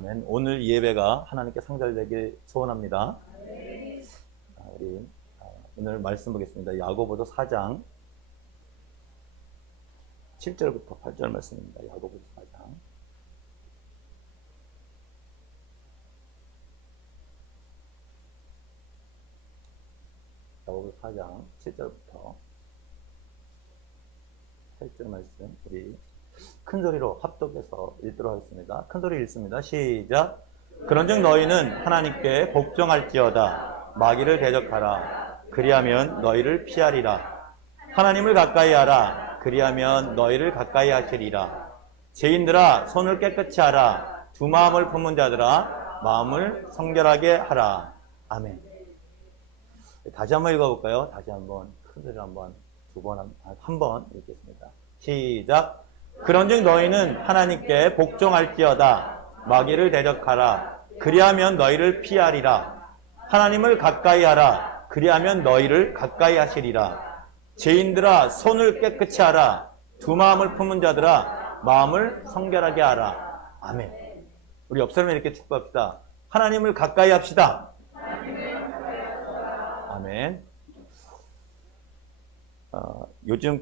아멘. 오늘 예배가 하나님께 상달되길 소원합니다. 우리 오늘 말씀 보겠습니다. 야고보서 4장 7절부터 8절 말씀입니다. 야고보서 4장. 야고보서 4장 7절부터 8절 말씀 우리 큰 소리로 합독해서 읽도록 하겠습니다. 큰 소리 읽습니다. 시작. 그런즉 너희는 하나님께 복종할지어다. 마귀를 대적하라. 그리하면 너희를 피하리라. 하나님을 가까이 하라. 그리하면 너희를 가까이 하시리라. 죄인들아 손을 깨끗이 하라. 두 마음을 품은 자들아 마음을 성결하게 하라. 아멘. 다시 한번 읽어볼까요? 다시 한번 큰 소리로 한번 한 번 읽겠습니다. 시작. 그런즉 너희는 하나님께 복종할지어다. 마귀를 대적하라. 그리하면 너희를 피하리라. 하나님을 가까이 하라. 그리하면 너희를 가까이 하시리라. 죄인들아 손을 깨끗이 하라. 두 마음을 품은 자들아 마음을 성결하게 하라. 아멘. 우리 옆 사람을 이렇게 축복합시다. 하나님을 가까이 합시다. 아멘. 요즘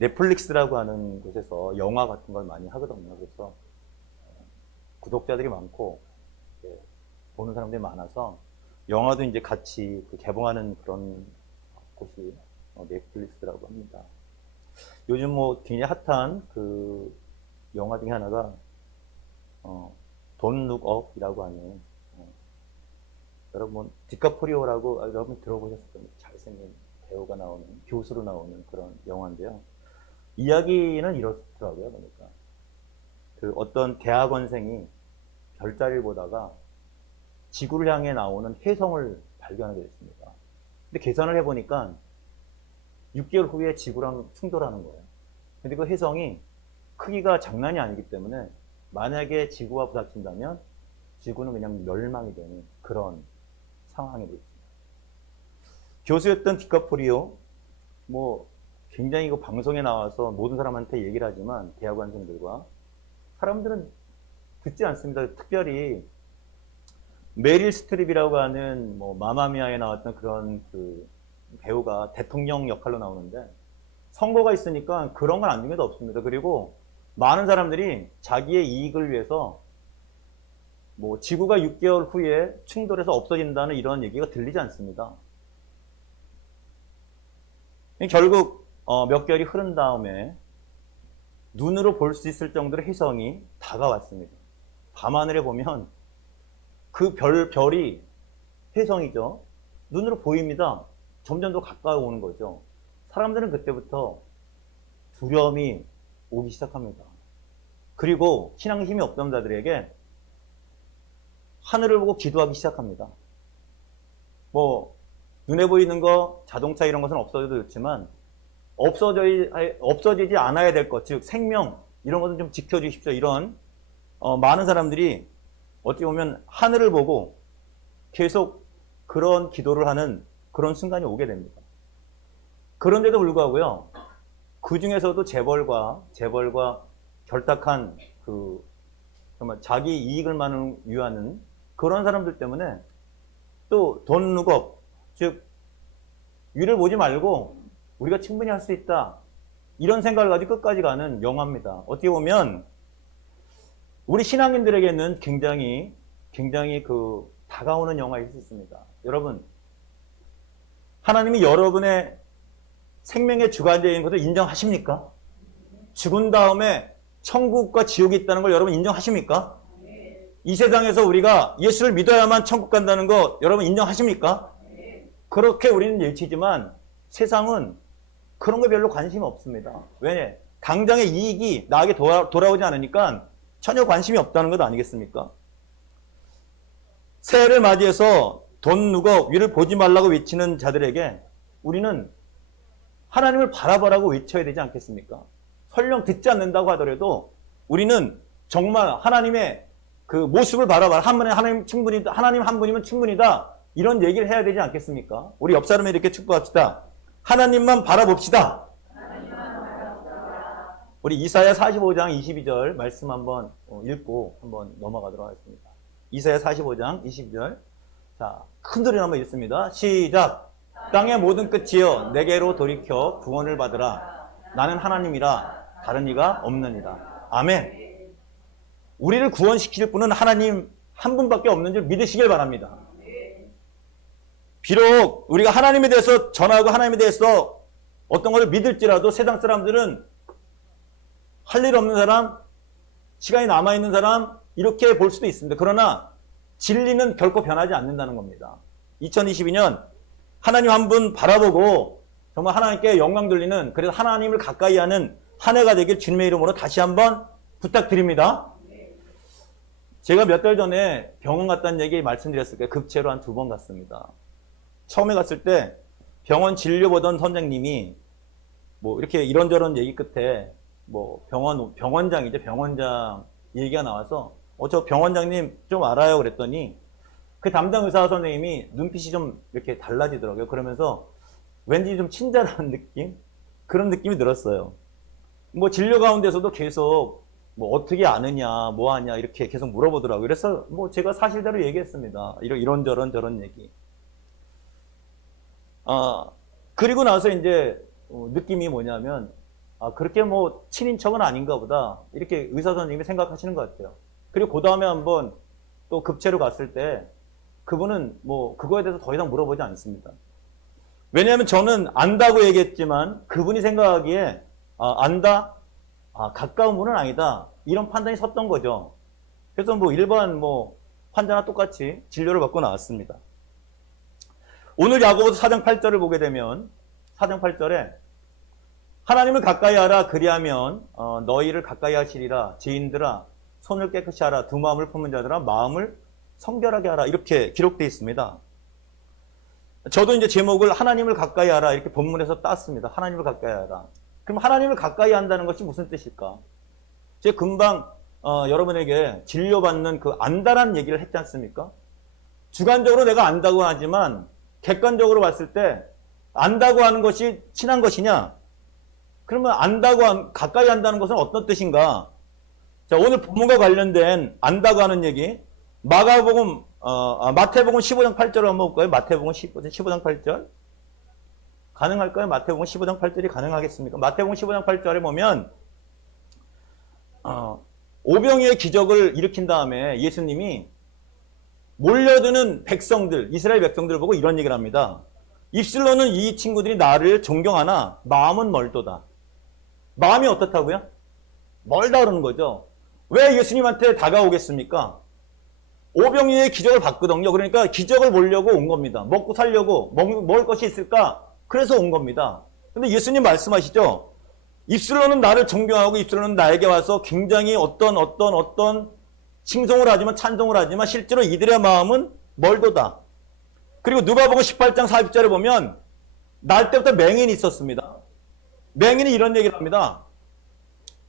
넷플릭스라고 하는 곳에서 영화 같은 걸 많이 하거든요. 그래서 구독자들이 많고 보는 사람들이 많아서 영화도 이제 같이 개봉하는 그런 곳이 넷플릭스라고 합니다. 요즘 굉장히 핫한 영화 중에 하나가 Don't Look Up이라고 하는 여러분 디카프리오라고 여러분 들어보셨을 겁니다. 잘생긴 배우가 나오는 교수로 나오는 그런 영화인데요. 이야기는 이렇더라고요. 그러니까 어떤 대학원생이 별자리를 보다가 지구를 향해 나오는 혜성을 발견하게 됐습니다. 근데 계산을 해보니까 6개월 후에 지구랑 충돌하는 거예요. 근데 그 혜성이 크기가 장난이 아니기 때문에 만약에 지구가 부닥친다면 지구는 그냥 멸망이 되는 그런 상황이 되어 있습니다. 교수였던 디카프리오 굉장히 이거 방송에 나와서 모든 사람한테 얘기를 하지만 대학원생들과 사람들은 듣지 않습니다. 특별히 메릴 스트립이라고 하는 마마미아에 나왔던 그런 배우가 대통령 역할로 나오는데 선거가 있으니까 그런 건 안중에도 없습니다. 그리고 많은 사람들이 자기의 이익을 위해서 지구가 6개월 후에 충돌해서 없어진다는 이런 얘기가 들리지 않습니다. 결국 몇 개월이 흐른 다음에 눈으로 볼 수 있을 정도로 혜성이 다가왔습니다. 밤하늘에 보면 그 별이 혜성이죠. 눈으로 보입니다. 점점 더 가까이 오는 거죠. 사람들은 그때부터 두려움이 오기 시작합니다. 그리고 신앙 힘이 없던 자들에게 하늘을 보고 기도하기 시작합니다. 눈에 보이는 거, 자동차 이런 것은 없어져도 좋지만 없어지지 않아야 될 것, 즉 생명 이런 것은 좀 지켜주십시오. 이런 많은 사람들이 어떻게 보면 하늘을 보고 계속 그런 기도를 하는 그런 순간이 오게 됩니다. 그런데도 불구하고요, 그 중에서도 재벌과 결탁한 정말 자기 이익을만 위하는 그런 사람들 때문에 또 돈 룩업, 즉 위를 보지 말고 우리가 충분히 할 수 있다, 이런 생각을 가지고 끝까지 가는 영화입니다. 어떻게 보면 우리 신앙인들에게는 굉장히 다가오는 영화일 수 있습니다. 여러분, 하나님이 여러분의 생명의 주관자인 것을 인정하십니까? 죽은 다음에 천국과 지옥이 있다는 걸 여러분 인정하십니까? 이 세상에서 우리가 예수를 믿어야만 천국 간다는 거 여러분 인정하십니까? 그렇게 우리는 예치지만 세상은 그런 거 별로 관심이 없습니다. 왜? 당장의 이익이 나에게 돌아오지 않으니까 전혀 관심이 없다는 것 아니겠습니까? 새해를 맞이해서 돈 누거 위를 보지 말라고 외치는 자들에게 우리는 하나님을 바라보라고 외쳐야 되지 않겠습니까? 설령 듣지 않는다고 하더라도 우리는 정말 하나님의 그 모습을 바라봐라. 하나님 한 분이면 충분이다. 이런 얘기를 해야 되지 않겠습니까? 우리 옆 사람에 이렇게 축복합시다. 하나님만 바라봅시다. 우리 이사야 45장 22절 말씀 한번 읽고 한번 넘어가도록 하겠습니다. 이사야 45장 22절. 자, 큰 소리로 한번 읽습니다. 시작. 땅의 모든 끝이여 내게로 돌이켜 구원을 받으라. 나는 하나님이라 다른 이가 없느니라. 아멘. 우리를 구원시킬 분은 하나님 한 분밖에 없는 줄 믿으시길 바랍니다. 비록 우리가 하나님에 대해서 전하고 하나님에 대해서 어떤 것을 믿을지라도 세상 사람들은 할 일 없는 사람, 시간이 남아있는 사람 이렇게 볼 수도 있습니다. 그러나 진리는 결코 변하지 않는다는 겁니다. 2022년 하나님 한 분 바라보고 정말 하나님께 영광 돌리는, 그래서 하나님을 가까이 하는 한 해가 되길 주님의 이름으로 다시 한번 부탁드립니다. 제가 몇 달 전에 병원 갔다는 얘기 말씀드렸을 때 급체로 한 2번 갔습니다. 처음에 갔을 때 병원 진료 보던 선생님이 뭐 이렇게 이런저런 얘기 끝에 뭐 병원장이죠. 병원장 얘기가 나와서 저 병원장님 좀 알아요 그랬더니 그 담당 의사 선생님이 눈빛이 좀 이렇게 달라지더라고요. 그러면서 왠지 좀 친절한 느낌? 그런 느낌이 들었어요. 뭐 진료 가운데서도 계속 뭐 어떻게 아느냐, 뭐 하냐 이렇게 계속 물어보더라고요. 그래서 뭐 제가 사실대로 얘기했습니다. 이런저런 저런 얘기. 그리고 나서 이제 느낌이 뭐냐면 그렇게 뭐 친인척은 아닌가 보다 이렇게 의사 선생님이 생각하시는 것 같아요. 그리고 그 다음에 한번 또 급체로 갔을 때 그분은 뭐 그거에 대해서 더 이상 물어보지 않습니다. 왜냐하면 저는 안다고 얘기했지만 그분이 생각하기에 안다? 가까운 분은 아니다. 이런 판단이 섰던 거죠. 그래서 뭐 일반 뭐 환자나 똑같이 진료를 받고 나왔습니다. 오늘 야고보서 4장 8절을 보게 되면 4장 8절에 하나님을 가까이 하라 그리하면 너희를 가까이 하시리라. 죄인들아 손을 깨끗이 하라. 두 마음을 품은 자들아 마음을 성결하게 하라. 이렇게 기록되어 있습니다. 저도 이제 제목을 하나님을 가까이 하라 이렇게 본문에서 땄습니다. 하나님을 가까이 하라. 그럼 하나님을 가까이 한다는 것이 무슨 뜻일까? 제가 금방 여러분에게 진료받는 그 안다라는 얘기를 했지 않습니까? 주관적으로 내가 안다고 하지만 객관적으로 봤을 때 안다고 하는 것이 친한 것이냐? 그러면 안다고 가까이 한다는 것은 어떤 뜻인가? 자, 오늘 본문과 관련된 안다고 하는 얘기 마태복음 15장 8절을 한번 볼까요? 마태복음 15장 8절 가능할까요? 마태복음 15장 8절이 가능하겠습니까? 마태복음 15장 8절에 보면 오병이의 기적을 일으킨 다음에 예수님이 몰려드는 백성들, 이스라엘 백성들을 보고 이런 얘기를 합니다. 입술로는 이 친구들이 나를 존경하나 마음은 멀도다. 마음이 어떻다고요? 멀다 그러는 거죠. 왜 예수님한테 다가오겠습니까? 오병이의 기적을 봤거든요. 그러니까 기적을 보려고 온 겁니다. 먹고 살려고 먹을 것이 있을까? 그래서 온 겁니다. 근데 예수님 말씀하시죠. 입술로는 나를 존경하고 입술로는 나에게 와서 굉장히 어떤 칭송을 하지만 찬송을 하지만 실제로 이들의 마음은 멀도다. 그리고 누가복음 18장 40절에 보면 날 때부터 맹인이 있었습니다. 맹인이 이런 얘기를 합니다.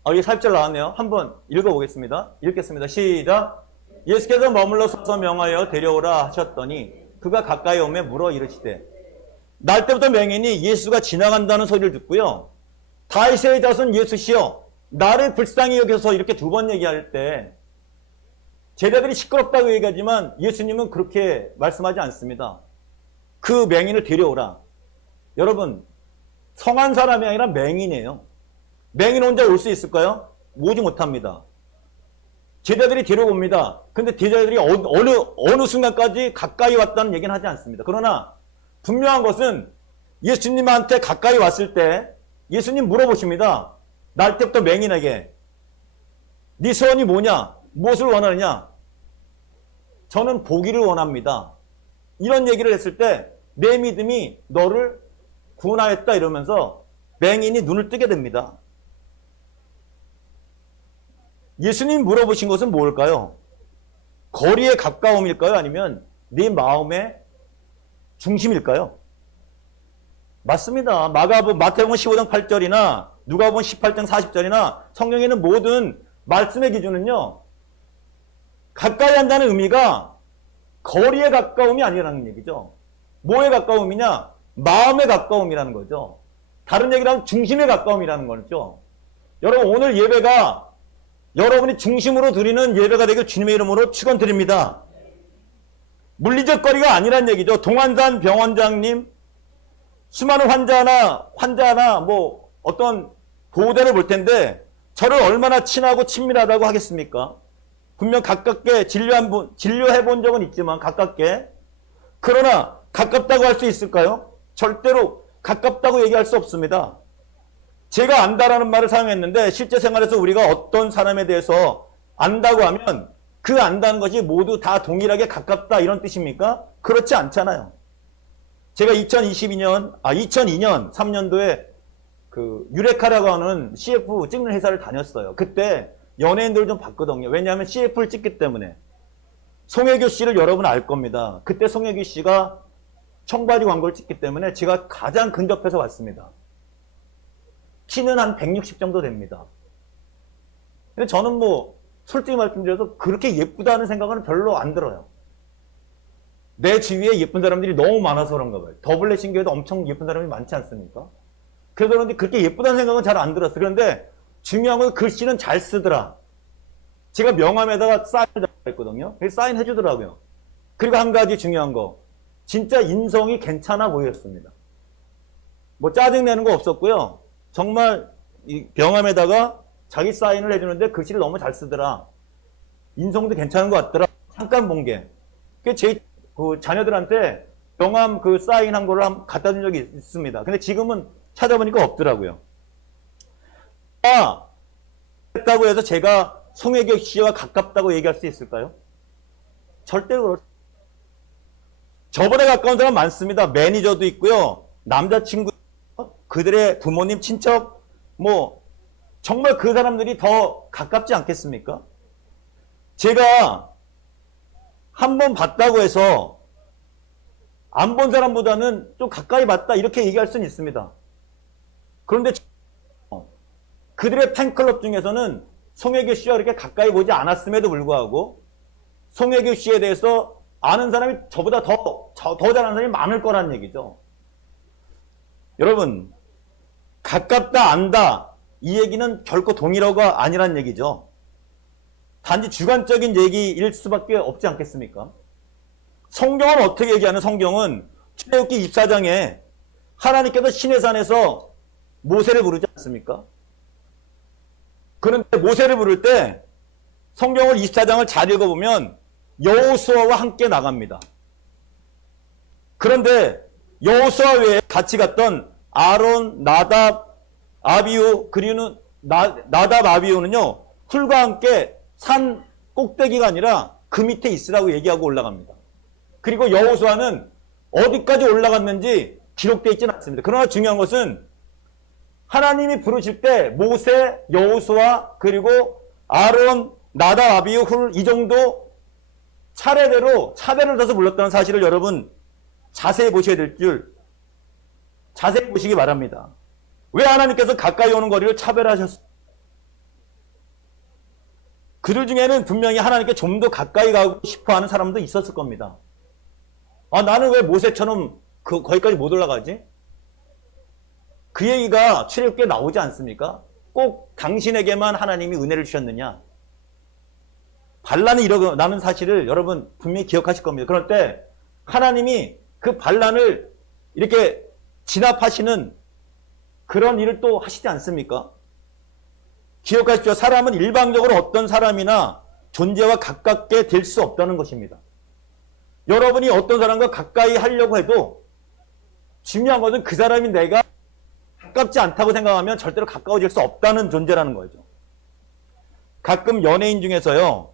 여기 40절 나왔네요. 한번 읽어보겠습니다. 읽겠습니다. 시작. 예수께서 머물러 서서 명하여 데려오라 하셨더니 그가 가까이 오매 물어 이르시되 날 때부터 맹인이 예수가 지나간다는 소리를 듣고요. 다윗의 자손 예수시여 나를 불쌍히 여겨서 이렇게 2번 얘기할 때 제자들이 시끄럽다고 얘기하지만 예수님은 그렇게 말씀하지 않습니다. 그 맹인을 데려오라. 여러분 성한 사람이 아니라 맹인이에요. 맹인 혼자 올 수 있을까요? 오지 못합니다. 제자들이 데려옵니다. 근데 제자들이 어느 순간까지 가까이 왔다는 얘기는 하지 않습니다. 그러나 분명한 것은 예수님한테 가까이 왔을 때 예수님 물어보십니다. 날 때부터 맹인에게 네 소원이 뭐냐? 무엇을 원하느냐? 저는 보기를 원합니다. 이런 얘기를 했을 때 내 믿음이 너를 구원하였다 이러면서 맹인이 눈을 뜨게 됩니다. 예수님 물어보신 것은 뭘까요? 거리의 가까움일까요? 아니면 네 마음의 중심일까요? 맞습니다. 마태복음 15장 8절이나 누가복음 18장 40절이나 성경에는 모든 말씀의 기준은요. 가까이 한다는 의미가 거리의 가까움이 아니라는 얘기죠. 뭐에 가까움이냐? 마음의 가까움이라는 거죠. 다른 얘기로 하면 중심의 가까움이라는 거죠. 여러분 오늘 예배가 여러분이 중심으로 드리는 예배가 되길 주님의 이름으로 축원드립니다. 물리적 거리가 아니란 얘기죠. 동안산 병원장님 수많은 환자나 뭐 어떤 보호자를 볼 텐데 저를 얼마나 친하고 친밀하다고 하겠습니까? 분명 가깝게 진료해 본 적은 있지만 가깝게. 그러나 가깝다고 할 수 있을까요? 절대로 가깝다고 얘기할 수 없습니다. 제가 안다라는 말을 사용했는데 실제 생활에서 우리가 어떤 사람에 대해서 안다고 하면 그 안다는 것이 모두 다 동일하게 가깝다 이런 뜻입니까? 그렇지 않잖아요. 제가 2002년 3년도에 그 유레카라고 하는 CF 찍는 회사를 다녔어요. 그때 연예인들을 좀 봤거든요. 왜냐하면 CF를 찍기 때문에. 송혜교 씨를 여러분 알 겁니다. 그때 송혜교 씨가 청바지 광고를 찍기 때문에 제가 가장 근접해서 봤습니다. 키는 한 160 정도 됩니다. 근데 저는 뭐 솔직히 말씀드려서 그렇게 예쁘다는 생각은 별로 안 들어요. 내 주위에 예쁜 사람들이 너무 많아서 그런가 봐요. 더블레싱 교회도 엄청 예쁜 사람이 많지 않습니까? 그래서 그런데 그렇게 예쁘다는 생각은 잘 안 들었어요. 그런데 중요한 건 글씨는 잘 쓰더라. 제가 명함에다가 사인을 했거든요. 사인해 주더라고요. 그리고 한 가지 중요한 거. 진짜 인성이 괜찮아 보였습니다. 뭐 짜증내는 거 없었고요. 정말 이 명함에다가 자기 사인을 해주는데 글씨를 너무 잘 쓰더라. 인성도 괜찮은 것 같더라. 잠깐 본 게. 제 그 자녀들한테 명함 그 사인한 거를 갖다 준 적이 있습니다. 근데 지금은 찾아보니까 없더라고요. 했다고 해서 제가 송혜교 씨와 가깝다고 얘기할 수 있을까요? 절대로 그렇지. 저보다 가까운 사람 많습니다. 매니저도 있고요. 남자친구, 그들의 부모님, 친척, 뭐 정말 그 사람들이 더 가깝지 않겠습니까? 제가 한 번 봤다고 해서 안 본 사람보다는 좀 가까이 봤다 이렇게 얘기할 수는 있습니다. 그런데 그들의 팬클럽 중에서는 송혜교 씨와 그렇게 가까이 보지 않았음에도 불구하고 송혜교 씨에 대해서 아는 사람이 저보다 더 잘하는 사람이 많을 거라는 얘기죠. 여러분, 가깝다, 안다 이 얘기는 결코 동일어가 아니란 얘기죠. 단지 주관적인 얘기일 수밖에 없지 않겠습니까? 성경은 어떻게 얘기하는? 성경은 출애굽기 24장에 하나님께서 시내산에서 모세를 부르지 않습니까? 그런데 모세를 부를 때 성경을 24장을 잘 읽어보면 여호수아와 함께 나갑니다. 그런데 여호수아 외에 같이 갔던 아론, 나답, 아비후, 그리고 나답, 아비후는요 풀과 함께 산 꼭대기가 아니라 그 밑에 있으라고 얘기하고 올라갑니다. 그리고 여호수아는 어디까지 올라갔는지 기록되어 있지는 않습니다. 그러나 중요한 것은 하나님이 부르실 때 모세, 여호수아, 그리고 아론, 나답, 아비후, 훌 이 정도 차례대로 차별을 둬서 불렀다는 사실을 여러분 자세히 보셔야 될 줄 자세히 보시기 바랍니다. 왜 하나님께서 가까이 오는 거리를 차별하셨습니까? 그들 중에는 분명히 하나님께 좀 더 가까이 가고 싶어하는 사람도 있었을 겁니다. 나는 왜 모세처럼 거기까지 못 올라가지? 그 얘기가 출애굽기에 나오지 않습니까? 꼭 당신에게만 하나님이 은혜를 주셨느냐? 반란이 일어나는 사실을 여러분 분명히 기억하실 겁니다. 그럴 때 하나님이 그 반란을 이렇게 진압하시는 그런 일을 또 하시지 않습니까? 기억하십시오. 사람은 일방적으로 어떤 사람이나 존재와 가깝게 될 수 없다는 것입니다. 여러분이 어떤 사람과 가까이 하려고 해도 중요한 것은 그 사람이 내가 가깝지 않다고 생각하면 절대로 가까워질 수 없다는 존재라는 거죠. 가끔 연예인 중에서요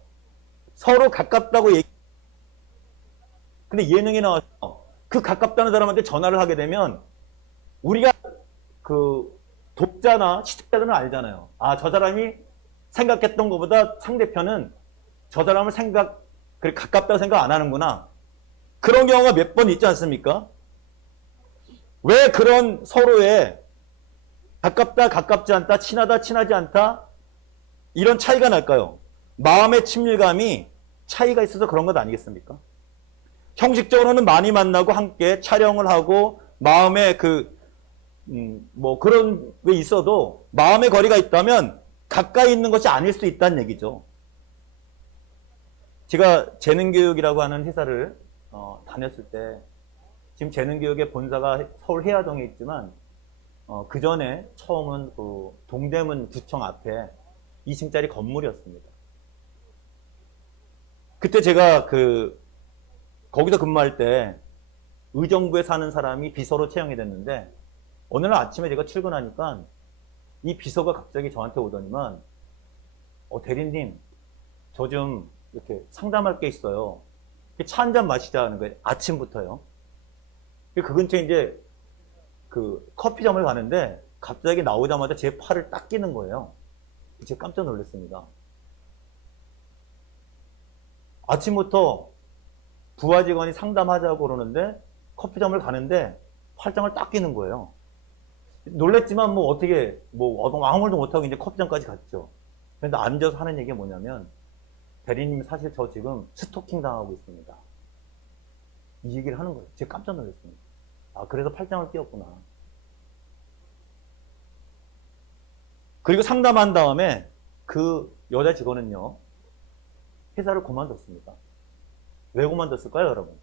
서로 가깝다고 근데 예능에 나와서 그 가깝다는 사람한테 전화를 하게 되면 우리가 그 독자나 시청자들은 알잖아요. 저 사람이 생각했던 것보다 상대편은 저 사람을 그래 가깝다고 생각 안 하는구나. 그런 경우가 몇 번 있지 않습니까? 왜 그런 서로의 가깝다, 가깝지 않다, 친하다, 친하지 않다 이런 차이가 날까요? 마음의 친밀감이 차이가 있어서 그런 것 아니겠습니까? 형식적으로는 많이 만나고 함께 촬영을 하고 마음의 그 뭐 그런 게 있어도 마음의 거리가 있다면 가까이 있는 것이 아닐 수 있다는 얘기죠. 제가 재능교육이라고 하는 회사를 다녔을 때 지금 재능교육의 본사가 서울 해화동에 있지만 그 전에 처음은 그 동대문 구청 앞에 2층짜리 건물이었습니다. 그때 제가 거기서 근무할 때 의정부에 사는 사람이 비서로 채용이 됐는데 어느 날 아침에 제가 출근하니까 이 비서가 갑자기 저한테 오더니만 대리님 저 좀 이렇게 상담할 게 있어요. 차 한잔 마시자는 거예요. 아침부터요. 그 근처에 이제 그 커피점을 가는데 갑자기 나오자마자 제 팔을 딱 끼는 거예요. 제가 깜짝 놀랐습니다. 아침부터 부하 직원이 상담하자고 그러는데 커피점을 가는데 팔짱을 딱 끼는 거예요. 놀랬지만 뭐 어떻게 아무 말도 못하고 이제 커피점까지 갔죠. 그런데 앉아서 하는 얘기가 뭐냐면 대리님 사실 저 지금 스토킹 당하고 있습니다. 이 얘기를 하는 거예요. 제가 깜짝 놀랐습니다. 아, 그래서 팔짱을 끼웠구나. 그리고 상담한 다음에 그 여자 직원은요, 회사를 그만뒀습니다. 왜 그만뒀을까요, 여러분?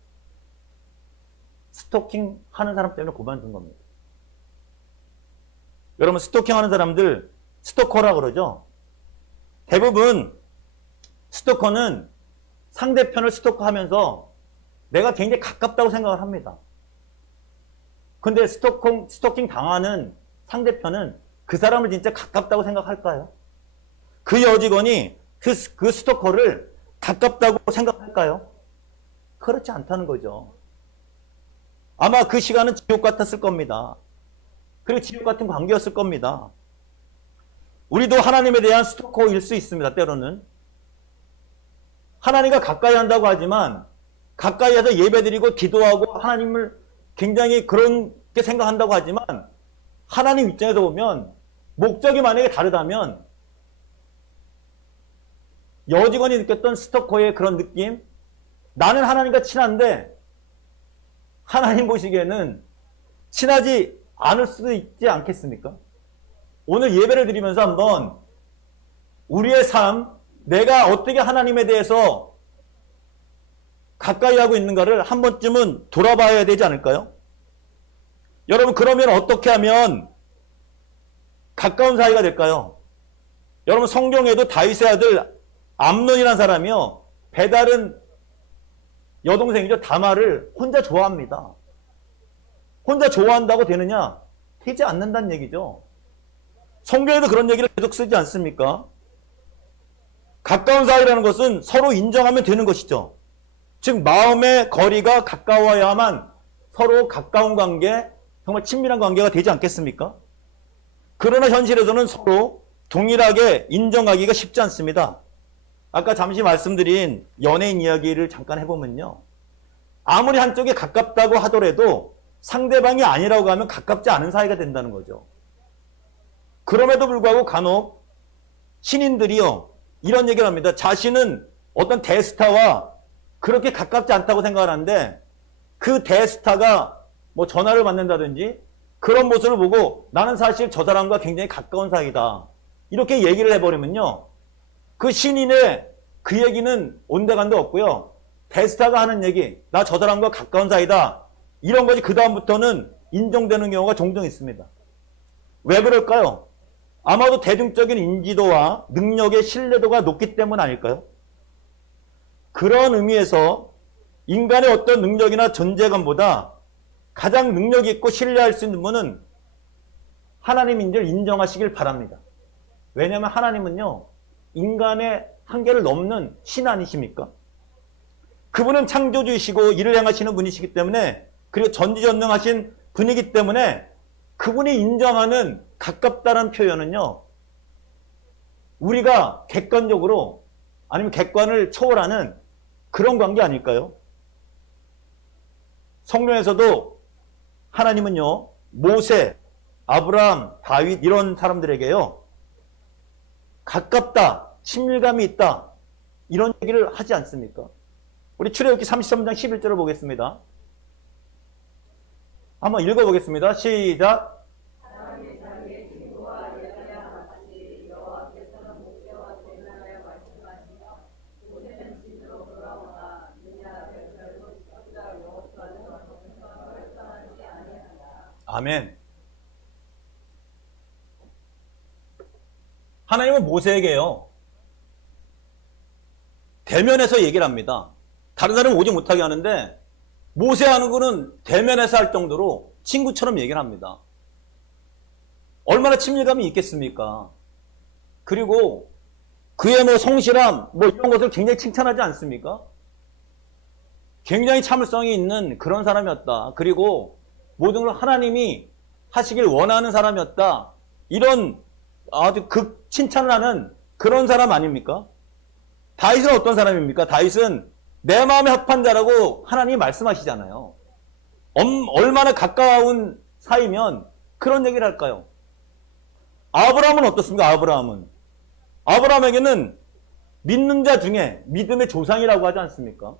스토킹 하는 사람 때문에 그만둔 겁니다. 여러분, 스토킹 하는 사람들 스토커라 그러죠? 대부분 스토커는 상대편을 스토커하면서 내가 굉장히 가깝다고 생각을 합니다. 근데 스토킹 당하는 상대편은 그 사람을 진짜 가깝다고 생각할까요? 그 여직원이 그 스토커를 가깝다고 생각할까요? 그렇지 않다는 거죠. 아마 그 시간은 지옥 같았을 겁니다. 그리고 지옥 같은 관계였을 겁니다. 우리도 하나님에 대한 스토커일 수 있습니다. 때로는. 하나님과 가까이 한다고 하지만 가까이 해서 예배드리고 기도하고 하나님을 굉장히 그렇게 생각한다고 하지만 하나님 입장에서 보면 목적이 만약에 다르다면 여직원이 느꼈던 스토커의 그런 느낌, 나는 하나님과 친한데 하나님 보시기에는 친하지 않을 수도 있지 않겠습니까? 오늘 예배를 드리면서 한번 우리의 삶, 내가 어떻게 하나님에 대해서 가까이 하고 있는가를 한 번쯤은 돌아봐야 되지 않을까요? 여러분, 그러면 어떻게 하면 가까운 사이가 될까요? 여러분, 성경에도 다윗의 아들 암논이라는 사람이요, 배다른 여동생이죠, 다말을 혼자 좋아합니다. 혼자 좋아한다고 되느냐? 되지 않는다는 얘기죠. 성경에도 그런 얘기를 계속 쓰지 않습니까? 가까운 사이라는 것은 서로 인정하면 되는 것이죠. 즉 마음의 거리가 가까워야만 서로 가까운 관계, 정말 친밀한 관계가 되지 않겠습니까? 그러나 현실에서는 서로 동일하게 인정하기가 쉽지 않습니다. 아까 잠시 말씀드린 연예인 이야기를 잠깐 해보면요, 아무리 한쪽이 가깝다고 하더라도 상대방이 아니라고 하면 가깝지 않은 사이가 된다는 거죠. 그럼에도 불구하고 간혹 신인들이요, 이런 얘기를 합니다. 자신은 어떤 대스타와 그렇게 가깝지 않다고 생각을 하는데 그 대스타가 뭐 전화를 받는다든지 그런 모습을 보고 나는 사실 저 사람과 굉장히 가까운 사이다, 이렇게 얘기를 해버리면요, 그 신인의 그 얘기는 온데간데 없고요, 대스타가 하는 얘기, 나 저 사람과 가까운 사이다, 이런 것이 그 다음부터는 인정되는 경우가 종종 있습니다. 왜 그럴까요? 아마도 대중적인 인지도와 능력의 신뢰도가 높기 때문 아닐까요? 그런 의미에서 인간의 어떤 능력이나 존재감보다 가장 능력 있고 신뢰할 수 있는 분은 하나님인 줄 인정하시길 바랍니다. 왜냐하면 하나님은요, 인간의 한계를 넘는 신 아니십니까? 그분은 창조주이시고 일을 행하시는 분이시기 때문에, 그리고 전지전능하신 분이기 때문에 그분이 인정하는 가깝다는 표현은요, 우리가 객관적으로 아니면 객관을 초월하는 그런 관계 아닐까요? 성경에서도 하나님은요, 모세, 아브라함, 다윗 이런 사람들에게요, 가깝다, 친밀감이 있다, 이런 얘기를 하지 않습니까? 우리 출애굽기 33장 11절을 보겠습니다. 한번 읽어보겠습니다. 시작. 아멘. 하나님은 모세에게요, 대면해서 얘기를 합니다. 다른 사람은 오지 못하게 하는데 모세 하는 거는 대면해서 할 정도로 친구처럼 얘기를 합니다. 얼마나 친밀감이 있겠습니까? 그리고 그의 뭐 성실함 뭐 이런 것을 굉장히 칭찬하지 않습니까? 굉장히 참을성이 있는 그런 사람이었다. 그리고 모든 걸 하나님이 하시길 원하는 사람이었다. 이런 아주 극 칭찬을 하는 그런 사람 아닙니까? 다윗은 어떤 사람입니까? 다윗은 내 마음에 합한 자라고 하나님이 말씀하시잖아요. 얼마나 가까운 사이면 그런 얘기를 할까요? 아브라함은 어떻습니까? 아브라함에게는 믿는 자 중에 믿음의 조상이라고 하지 않습니까?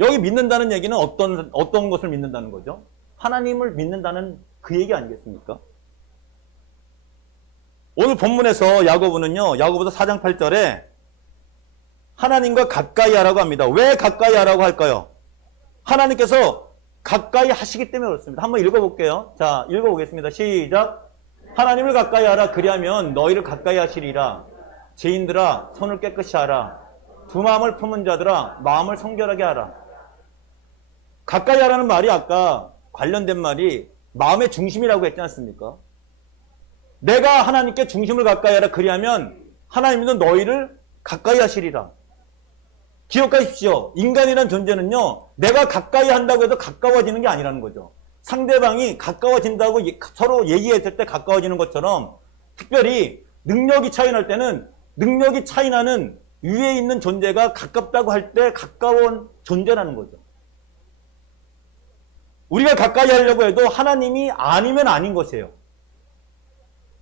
여기 믿는다는 얘기는 어떤 것을 믿는다는 거죠? 하나님을 믿는다는 그 얘기 아니겠습니까? 오늘 본문에서 야고보는요, 야고보서 4장 8절에 하나님과 가까이 하라고 합니다. 왜 가까이 하라고 할까요? 하나님께서 가까이 하시기 때문에 그렇습니다. 한번 읽어볼게요. 자, 읽어보겠습니다. 시작. 하나님을 가까이 하라. 그리하면 너희를 가까이 하시리라. 죄인들아, 손을 깨끗이 하라. 두 마음을 품은 자들아, 마음을 성결하게 하라. 가까이 하라는 말이 아까 관련된 말이 마음의 중심이라고 했지 않습니까? 내가 하나님께 중심을 가까이 하라. 그리하면 하나님도 너희를 가까이 하시리라. 기억하십시오. 인간이란 존재는요, 내가 가까이 한다고 해서 가까워지는 게 아니라는 거죠. 상대방이 가까워진다고 서로 얘기했을 때 가까워지는 것처럼, 특별히 능력이 차이 날 때는 능력이 차이 나는 위에 있는 존재가 가깝다고 할 때 가까운 존재라는 거죠. 우리가 가까이 하려고 해도 하나님이 아니면 아닌 것이에요.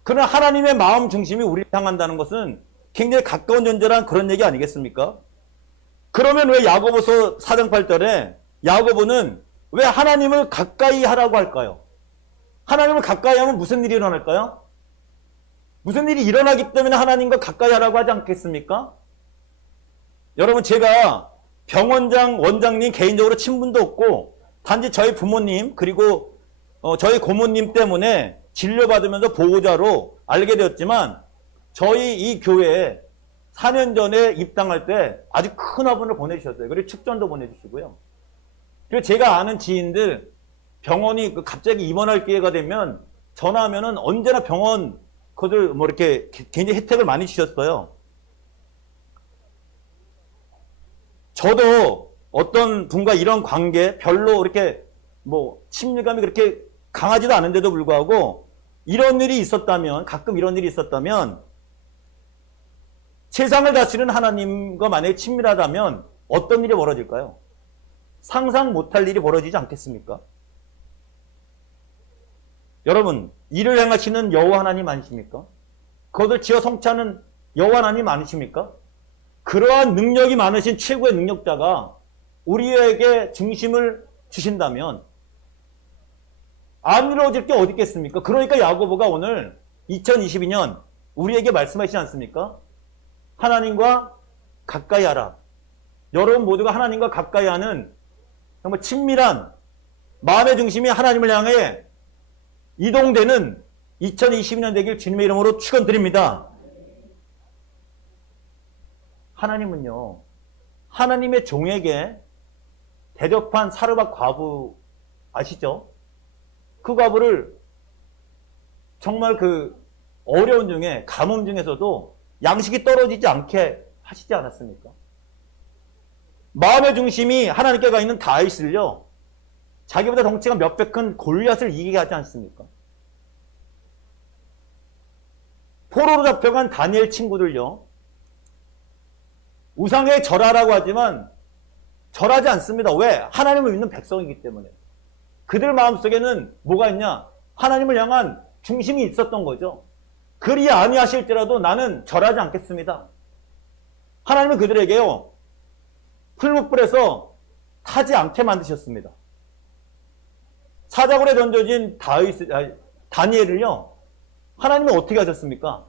그러나 하나님의 마음 중심이 우리를 향한다는 것은 굉장히 가까운 존재란 그런 얘기 아니겠습니까? 그러면 왜 야고보서 4장 8절에 야고보는 왜 하나님을 가까이 하라고 할까요? 하나님을 가까이 하면 무슨 일이 일어날까요? 무슨 일이 일어나기 때문에 하나님과 가까이 하라고 하지 않겠습니까? 여러분, 제가 병원장, 원장님 개인적으로 친분도 없고 단지 저희 부모님 그리고 저희 고모님 때문에 진료받으면서 보호자로 알게 되었지만, 저희 이 교회에 4년 전에 입당할 때 아주 큰 화분을 보내주셨어요. 그리고 축전도 보내주시고요. 그리고 제가 아는 지인들 병원이 갑자기 입원할 기회가 되면 전화하면은 언제나 병원 그들 뭐 이렇게 굉장히 혜택을 많이 주셨어요. 저도 어떤 분과 이런 관계 별로 이렇게 뭐 친밀감이 그렇게 강하지도 않은데도 불구하고 이런 일이 있었다면, 가끔 이런 일이 있었다면, 세상을 다스리는 하나님과 만약에 친밀하다면 어떤 일이 벌어질까요? 상상 못할 일이 벌어지지 않겠습니까? 여러분, 일을 행하시는 여호와 하나님 아니십니까? 그것을 지어 성취하는 여호와 하나님 아니십니까? 그러한 능력이 많으신 최고의 능력자가 우리에게 중심을 주신다면 안 이루어질 게 어디 있겠습니까? 그러니까 야고보가 오늘 2022년 우리에게 말씀하시지 않습니까? 하나님과 가까이 하라. 여러분 모두가 하나님과 가까이 하는 정말 친밀한 마음의 중심이 하나님을 향해 이동되는 2022년 되길 주님의 이름으로 축원드립니다. 하나님은요, 하나님의 종에게 대접한 사르밧 과부 아시죠? 그 과부를 정말 그 어려운 중에, 가뭄 중에서도 양식이 떨어지지 않게 하시지 않았습니까? 마음의 중심이 하나님께 가 있는 다윗을요, 자기보다 덩치가 몇 배 큰 골리앗을 이기게 하지 않습니까? 포로로 잡혀간 다니엘 친구들요, 우상에 절하라고 하지만 절하지 않습니다. 왜? 하나님을 믿는 백성이기 때문에. 그들 마음속에는 뭐가 있냐? 하나님을 향한 중심이 있었던 거죠. 그리 아니하실지라도 나는 절하지 않겠습니다. 하나님은 그들에게요, 풀무불에서 타지 않게 만드셨습니다. 사자굴에 던져진 다니엘을요, 하나님은 어떻게 하셨습니까?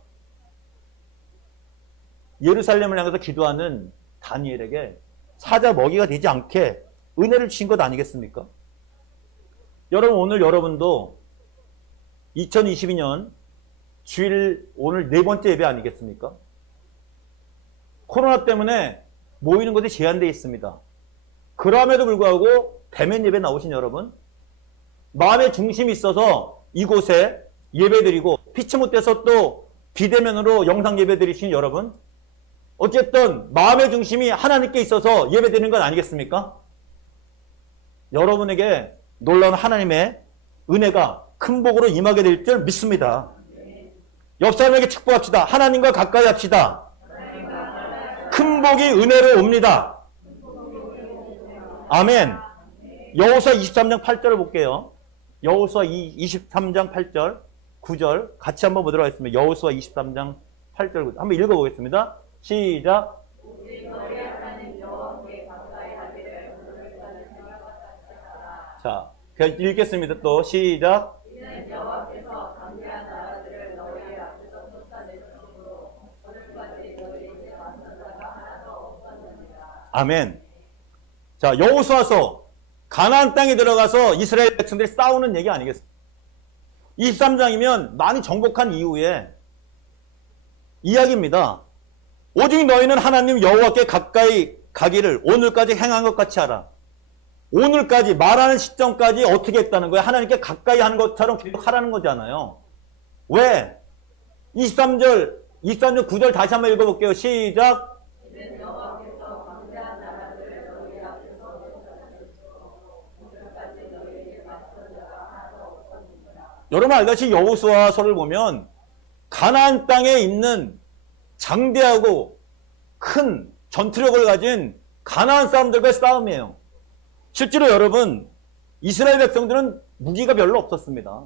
예루살렘을 향해서 기도하는 다니엘에게 사자 먹이가 되지 않게 은혜를 주신 것 아니겠습니까? 여러분, 오늘 여러분도 2022년 주일 오늘 네 번째 예배 아니겠습니까? 코로나 때문에 모이는 것이 제한되어 있습니다. 그럼에도 불구하고 대면 예배 나오신 여러분, 마음의 중심이 있어서 이곳에 예배드리고 피치 못해서 또 비대면으로 영상 예배드리신 여러분, 어쨌든 마음의 중심이 하나님께 있어서 예배드리는 건 아니겠습니까? 여러분에게 놀라운 하나님의 은혜가 큰 복으로 임하게 될 줄 믿습니다. 옆 사람에게 축복합시다. 하나님과 가까이 합시다. 큰 복이 은혜로 옵니다. 아멘. 여호수아 23장 8절을 볼게요. 여호수아 23장 8절, 9절 같이 한번 보도록 하겠습니다. 여호수아 23장 8절 한번 읽어보겠습니다. 시작. 자, 그냥 읽겠습니다. 또 시작. 아멘. 자, 여호수아서 가나안 땅에 들어가서 이스라엘 백성들이 싸우는 얘기 아니겠습니까? 23장이면 많이 정복한 이후에 이야기입니다. 오직 너희는 하나님 여호와께 가까이 가기를 오늘까지 행한 것 같이 하라. 오늘까지 말하는 시점까지 어떻게 했다는 거예요? 하나님께 가까이 하는 것처럼 계속 하라는 거잖아요. 왜? 23절 9절 다시 한번 읽어볼게요. 시작. 여러분 알다시피 여호수아서를 보면 가나안 땅에 있는 장대하고 큰 전투력을 가진 가나안 사람들과의 싸움이에요. 실제로 여러분 이스라엘 백성들은 무기가 별로 없었습니다.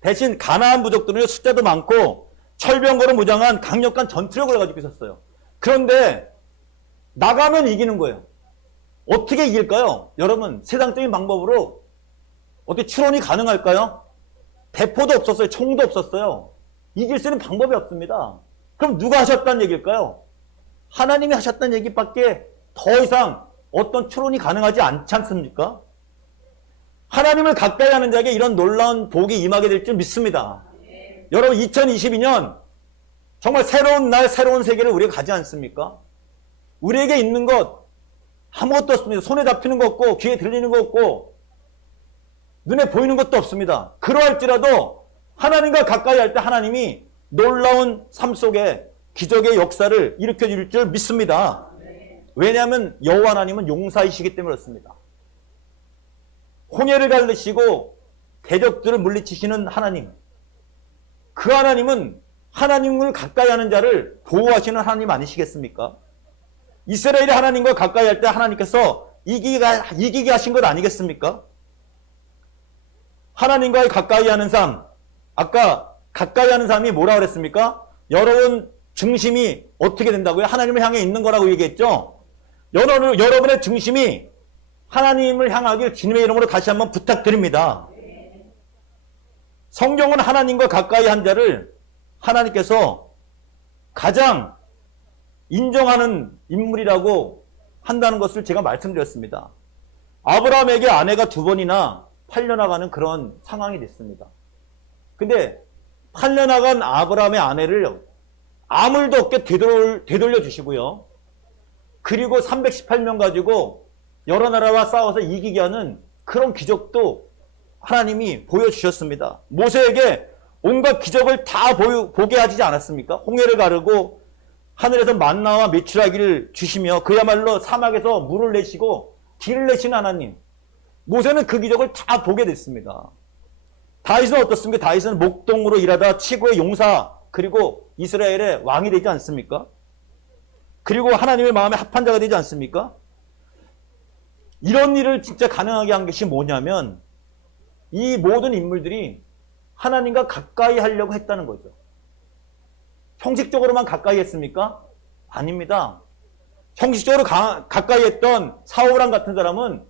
대신 가나안 부족들은 숫자도 많고 철병거로 무장한 강력한 전투력을 가지고 있었어요. 그런데 나가면 이기는 거예요. 어떻게 이길까요? 여러분 세상적인 방법으로 어떻게 추론이 가능할까요? 대포도 없었어요. 총도 없었어요. 이길 수 있는 방법이 없습니다. 그럼 누가 하셨다는 얘기일까요? 하나님이 하셨다는 얘기밖에 더 이상 어떤 추론이 가능하지 않지 않습니까? 하나님을 가까이 하는 자에게 이런 놀라운 복이 임하게 될 줄 믿습니다. 여러분 2022년 정말 새로운 날 새로운 세계를 우리가 가지 않습니까? 우리에게 있는 것 아무것도 없습니다. 손에 잡히는 거 없고 귀에 들리는 거 없고 눈에 보이는 것도 없습니다. 그러할지라도 하나님과 가까이 할 때 하나님이 놀라운 삶 속에 기적의 역사를 일으켜 줄 줄 믿습니다. 왜냐하면 여호와 하나님은 용사이시기 때문에 그렇습니다. 홍해를 갈르시고 대적들을 물리치시는 하나님, 그 하나님은 하나님을 가까이 하는 자를 보호하시는 하나님 아니시겠습니까? 이스라엘이 하나님과 가까이 할 때 하나님께서 이기게 하신 것 아니겠습니까? 하나님과 가까이 하는 삶, 아까 가까이 하는 삶이 뭐라고 그랬습니까? 여러분 중심이 어떻게 된다고요? 하나님을 향해 있는 거라고 얘기했죠? 여러분의 중심이 하나님을 향하길 주님의 이름으로 다시 한번 부탁드립니다. 성경은 하나님과 가까이 한 자를 하나님께서 가장 인정하는 인물이라고 한다는 것을 제가 말씀드렸습니다. 아브라함에게 아내가 2번이나 팔려나가는 그런 상황이 됐습니다. 근데 팔려나간 아브라함의 아내를 아무 일도 없게 되돌려 주시고요. 그리고 318명 가지고 여러 나라와 싸워서 이기게 하는 그런 기적도 하나님이 보여주셨습니다. 모세에게 온갖 기적을 다 보게 하지 않았습니까? 홍해를 가르고 하늘에서 만나와 메추라기를 주시며 그야말로 사막에서 물을 내시고 길을 내시는 하나님. 모세는 그 기적을 다 보게 됐습니다. 다윗은 어떻습니까? 다윗은 목동으로 일하다 치고의 용사 그리고 이스라엘의 왕이 되지 않습니까? 그리고 하나님의 마음에 합한 자가 되지 않습니까? 이런 일을 진짜 가능하게 한 것이 뭐냐면 이 모든 인물들이 하나님과 가까이 하려고 했다는 거죠. 형식적으로만 가까이 했습니까? 아닙니다. 형식적으로 가까이 했던 사울왕 같은 사람은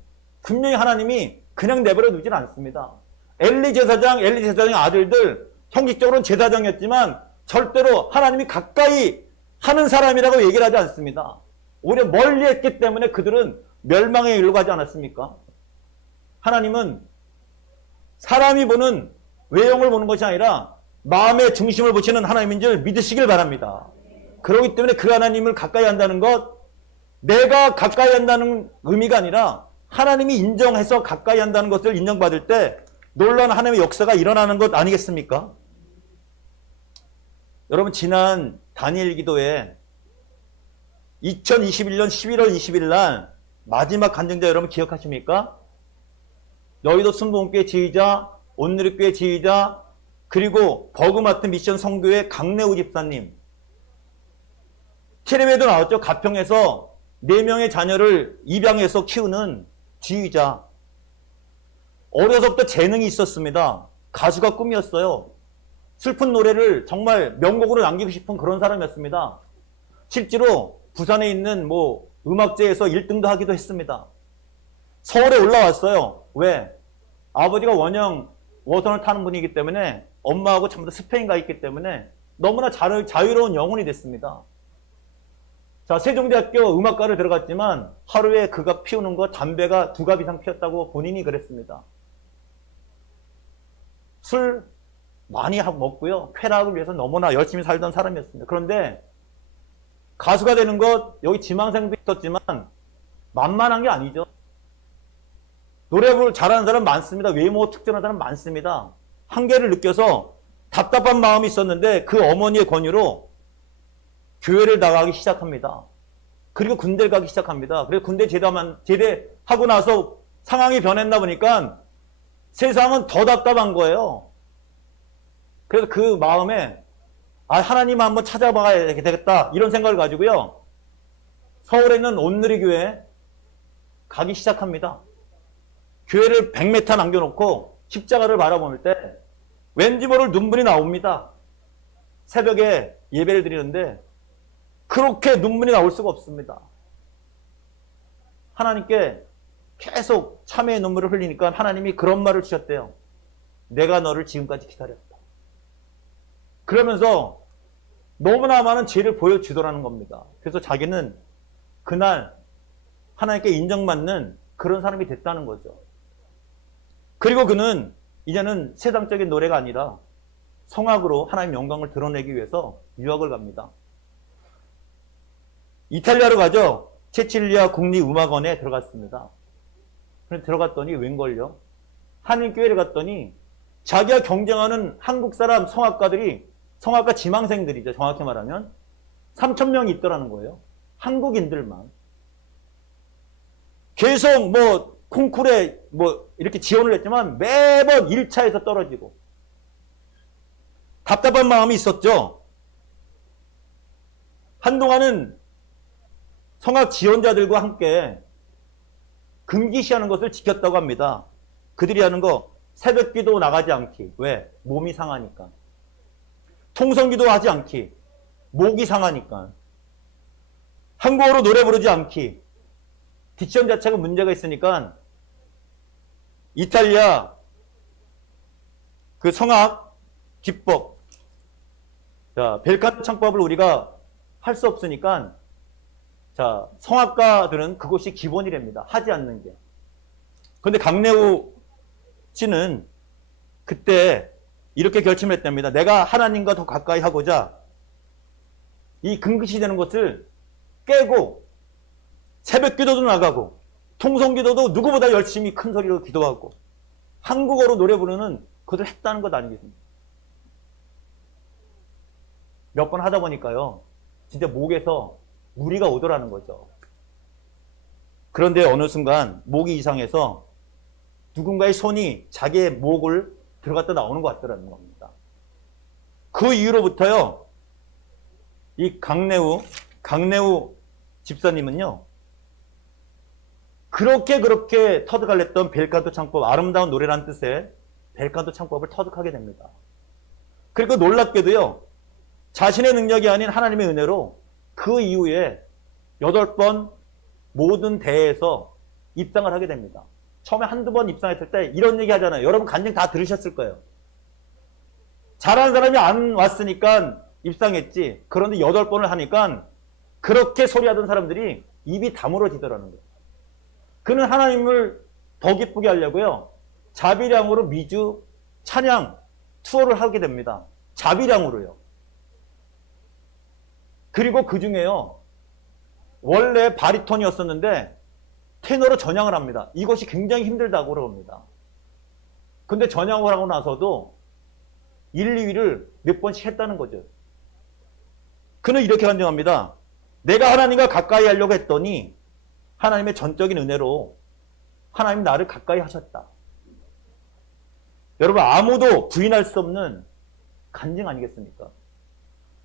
분명히 하나님이 그냥 내버려 두진 않습니다. 엘리 제사장의 아들들 형식적으로는 제사장이었지만 절대로 하나님이 가까이 하는 사람이라고 얘기를 하지 않습니다. 오히려 멀리 했기 때문에 그들은 멸망의 일로 가지 않았습니까? 하나님은 사람이 보는 외형을 보는 것이 아니라 마음의 중심을 보시는 하나님인 줄 믿으시길 바랍니다. 그렇기 때문에 그 하나님을 가까이 한다는 것, 내가 가까이 한다는 의미가 아니라 하나님이 인정해서 가까이 한다는 것을 인정받을 때 놀라운 하나님의 역사가 일어나는 것 아니겠습니까? 여러분, 지난 다니엘 기도에 2021년 11월 20일 날 마지막 간증자 여러분 기억하십니까? 여의도 순복음교회 지휘자, 온누리교회 지휘자, 그리고 버그마트 미션 성교회 강내우 집사님. 텔레비에도 나왔죠. 가평에서 4명의 자녀를 입양해서 키우는 지휘자. 어려서부터 재능이 있었습니다. 가수가 꿈이었어요. 슬픈 노래를 정말 명곡으로 남기고 싶은 그런 사람이었습니다. 실제로 부산에 있는 음악제에서 1등도 하기도 했습니다. 서울에 올라왔어요. 왜? 아버지가 원형 워선을 타는 분이기 때문에 엄마하고 전부 다 스페인 가 있기 때문에 너무나 자유로운 영혼이 됐습니다. 자, 세종대학교 음악과를 들어갔지만 하루에 그가 피우는 거 담배가 2갑 이상 피웠다고 본인이 그랬습니다. 술 많이 먹고요. 쾌락을 위해서 너무나 열심히 살던 사람이었습니다. 그런데 가수가 되는 것, 여기 지망생도 있었지만 만만한 게 아니죠. 노래를 잘하는 사람 많습니다. 외모 특별한 사람 많습니다. 한계를 느껴서 답답한 마음이 있었는데 그 어머니의 권유로 교회를 나가기 시작합니다. 그리고 군대를 가기 시작합니다. 그래서 군대 제대하고 나서 상황이 변했나 보니까 세상은 더 답답한 거예요. 그래서 그 마음에 하나님 한번 찾아봐야 되겠다 이런 생각을 가지고요. 서울에 있는 온누리교회 가기 시작합니다. 교회를 100m 남겨놓고 십자가를 바라볼 때 왠지 모를 눈물이 나옵니다. 새벽에 예배를 드리는데 그렇게 눈물이 나올 수가 없습니다. 하나님께 계속 참회의 눈물을 흘리니까 하나님이 그런 말을 주셨대요. 내가 너를 지금까지 기다렸다. 그러면서 너무나 많은 죄를 보여주더라는 겁니다. 그래서 자기는 그날 하나님께 인정받는 그런 사람이 됐다는 거죠. 그리고 그는 이제는 세상적인 노래가 아니라 성악으로 하나님의 영광을 드러내기 위해서 유학을 갑니다. 이탈리아로 가죠. 체칠리아 국립음악원에 들어갔습니다. 들어갔더니 웬걸요? 한인교회를 갔더니 자기가 경쟁하는 한국 사람 성악가들이, 성악가 지망생들이죠. 정확히 말하면 3,000명이 있더라는 거예요. 한국인들만. 계속 콩쿠르에 이렇게 지원을 했지만 매번 1차에서 떨어지고 답답한 마음이 있었죠. 한동안은 성악 지원자들과 함께 금기시하는 것을 지켰다고 합니다. 그들이 하는 거 새벽기도 나가지 않기. 왜? 몸이 상하니까. 통성기도 하지 않기. 목이 상하니까. 한국어로 노래 부르지 않기. 딕션 자체가 문제가 있으니까 이탈리아 그 성악 기법, 자, 벨칸토 창법을 우리가 할 수 없으니까 자, 성악가들은 그것이 기본이랍니다. 하지 않는 게. 그런데 강내우 씨는 그때 이렇게 결심을 했답니다. 내가 하나님과 더 가까이 하고자 이 금기시 되는 것을 깨고 새벽 기도도 나가고 통성 기도도 누구보다 열심히 큰 소리로 기도하고 한국어로 노래 부르는 그것을 했다는 것 아니겠습니까? 몇 번 하다 보니까요. 진짜 목에서 무리가 오더라는 거죠. 그런데 어느 순간 목이 이상해서 누군가의 손이 자기의 목을 들어갔다 나오는 것 같더라는 겁니다. 그 이후로부터요. 이 강내우 집사님은요. 그렇게 터득하랬던 벨칸토 창법, 아름다운 노래라는 뜻의 벨칸토 창법을 터득하게 됩니다. 그리고 놀랍게도요. 자신의 능력이 아닌 하나님의 은혜로 그 이후에 8번 모든 대회에서 입상을 하게 됩니다. 처음에 한두 번 입상했을 때 이런 얘기 하잖아요. 여러분 간증 다 들으셨을 거예요. 잘하는 사람이 안 왔으니까 입상했지. 그런데 8번을 하니까 그렇게 소리하던 사람들이 입이 다물어지더라는 거예요. 그는 하나님을 더 기쁘게 하려고요. 자비량으로 미주, 찬양, 투어를 하게 됩니다. 자비량으로요. 그리고 그 중에요. 원래 바리톤이었었는데 테너로 전향을 합니다. 이것이 굉장히 힘들다고 그럽니다. 근데 전향을 하고 나서도 1, 2위를 몇 번씩 했다는 거죠. 그는 이렇게 간증합니다. 내가 하나님과 가까이 하려고 했더니 하나님의 전적인 은혜로 하나님 나를 가까이 하셨다. 여러분, 아무도 부인할 수 없는 간증 아니겠습니까?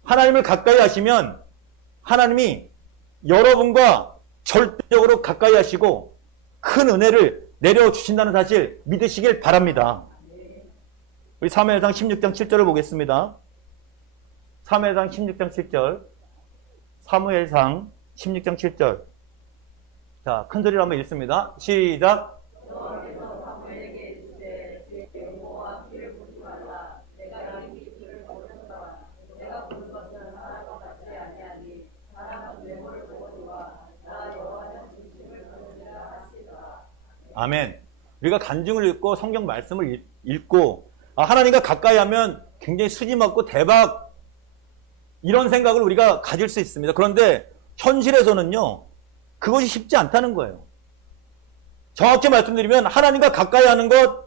하나님을 가까이 하시면 하나님이 여러분과 절대적으로 가까이 하시고 큰 은혜를 내려주신다는 사실 믿으시길 바랍니다. 우리 사무엘상 16장 7절을 보겠습니다. 사무엘상 16장 7절. 사무엘상 16장 7절. 자, 큰 소리로 한번 읽습니다. 시작. 아멘. 우리가 간증을 읽고 성경 말씀을 읽고 하나님과 가까이 하면 굉장히 수지맞고 대박 이런 생각을 우리가 가질 수 있습니다. 그런데 현실에서는요. 그것이 쉽지 않다는 거예요. 정확히 말씀드리면 하나님과 가까이 하는 것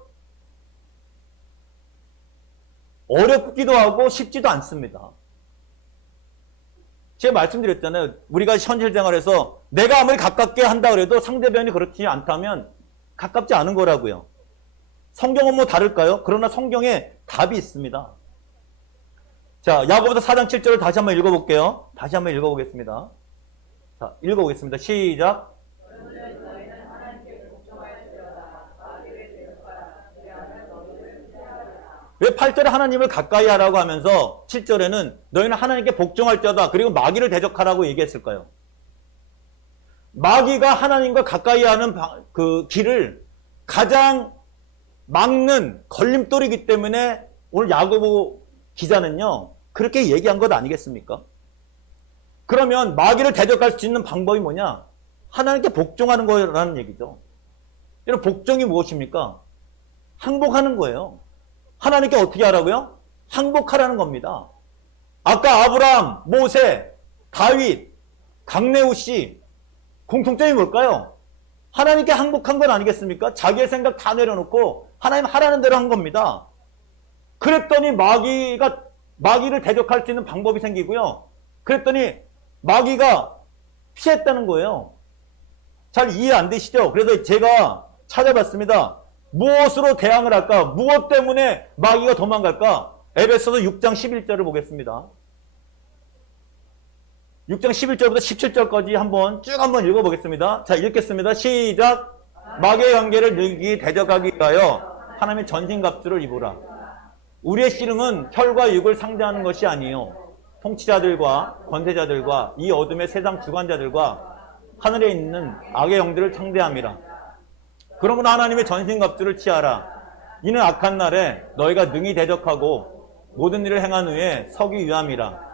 어렵기도 하고 쉽지도 않습니다. 제가 말씀드렸잖아요. 우리가 현실 생활에서 내가 아무리 가깝게 한다 그래도 상대방이 그렇지 않다면 가깝지 않은 거라고요. 성경은 뭐 다를까요? 그러나 성경에 답이 있습니다. 자, 야고보서 4장 7절을 다시 한번 읽어볼게요. 다시 한번 읽어보겠습니다. 자, 읽어보겠습니다. 시작. 왜 8절에 하나님을 가까이 하라고 하면서 7절에는 너희는 하나님께 복종할지어다 그리고 마귀를 대적하라고 얘기했을까요? 마귀가 하나님과 가까이 하는 그 길을 가장 막는 걸림돌이기 때문에 오늘 야고보 기자는요 그렇게 얘기한 것 아니겠습니까? 그러면 마귀를 대적할 수 있는 방법이 뭐냐? 하나님께 복종하는 거라는 얘기죠. 여러분, 복종이 무엇입니까? 항복하는 거예요. 하나님께 어떻게 하라고요? 항복하라는 겁니다. 아까 아브라함, 모세, 다윗, 강내우 씨 공통점이 뭘까요? 하나님께 항복한 건 아니겠습니까? 자기의 생각 다 내려놓고 하나님 하라는 대로 한 겁니다. 그랬더니 마귀를 대적할 수 있는 방법이 생기고요. 그랬더니 마귀가 피했다는 거예요. 잘 이해 안 되시죠? 그래서 제가 찾아봤습니다. 무엇으로 대항을 할까? 무엇 때문에 마귀가 도망갈까? 에베소서 6장 11절을 보겠습니다. 6장 11절부터 17절까지 한번 읽어보겠습니다. 자, 읽겠습니다. 시작. 마귀의 관계를 능히 대적하기 위하여 하나님의 전신갑주를 입으라. 우리의 씨름은 혈과 육을 상대하는 것이 아니요 통치자들과 권세자들과 이 어둠의 세상 주관자들과 하늘에 있는 악의 영들을 상대함이라. 그러므로 하나님의 전신갑주를 취하라. 이는 악한 날에 너희가 능히 대적하고 모든 일을 행한 후에 서기 위함이라.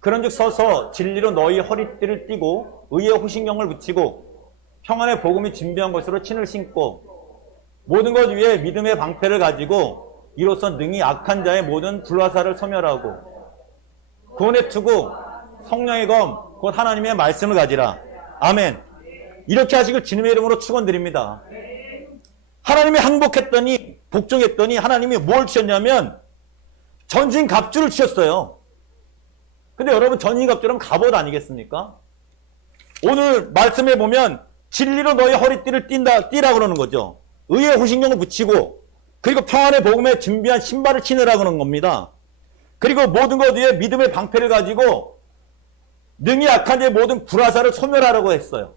그런즉 서서 진리로 너희 허리띠를 띠고 의의 호신경을 붙이고 평안의 복음이 준비한 것으로 친을 신고 모든 것 위에 믿음의 방패를 가지고 이로써 능히 악한 자의 모든 불화살을 소멸하고 구원의 투구 성령의 검 곧 하나님의 말씀을 가지라. 아멘. 이렇게 하시길 주님의 이름으로 축원드립니다. 하나님이 항복했더니 복종했더니 하나님이 뭘 주셨냐면 전신갑주를 주셨어요. 근데 여러분, 전신갑주라면 갑옷 아니겠습니까? 오늘 말씀해 보면 진리로 너희 허리띠를 띠라 그러는 거죠. 의의 호신경을 붙이고 그리고 평안의 복음에 준비한 신발을 신으라 그러는 겁니다. 그리고 모든 것 위에 믿음의 방패를 가지고 능히 악한 자의 모든 불화살을 소멸하라고 했어요.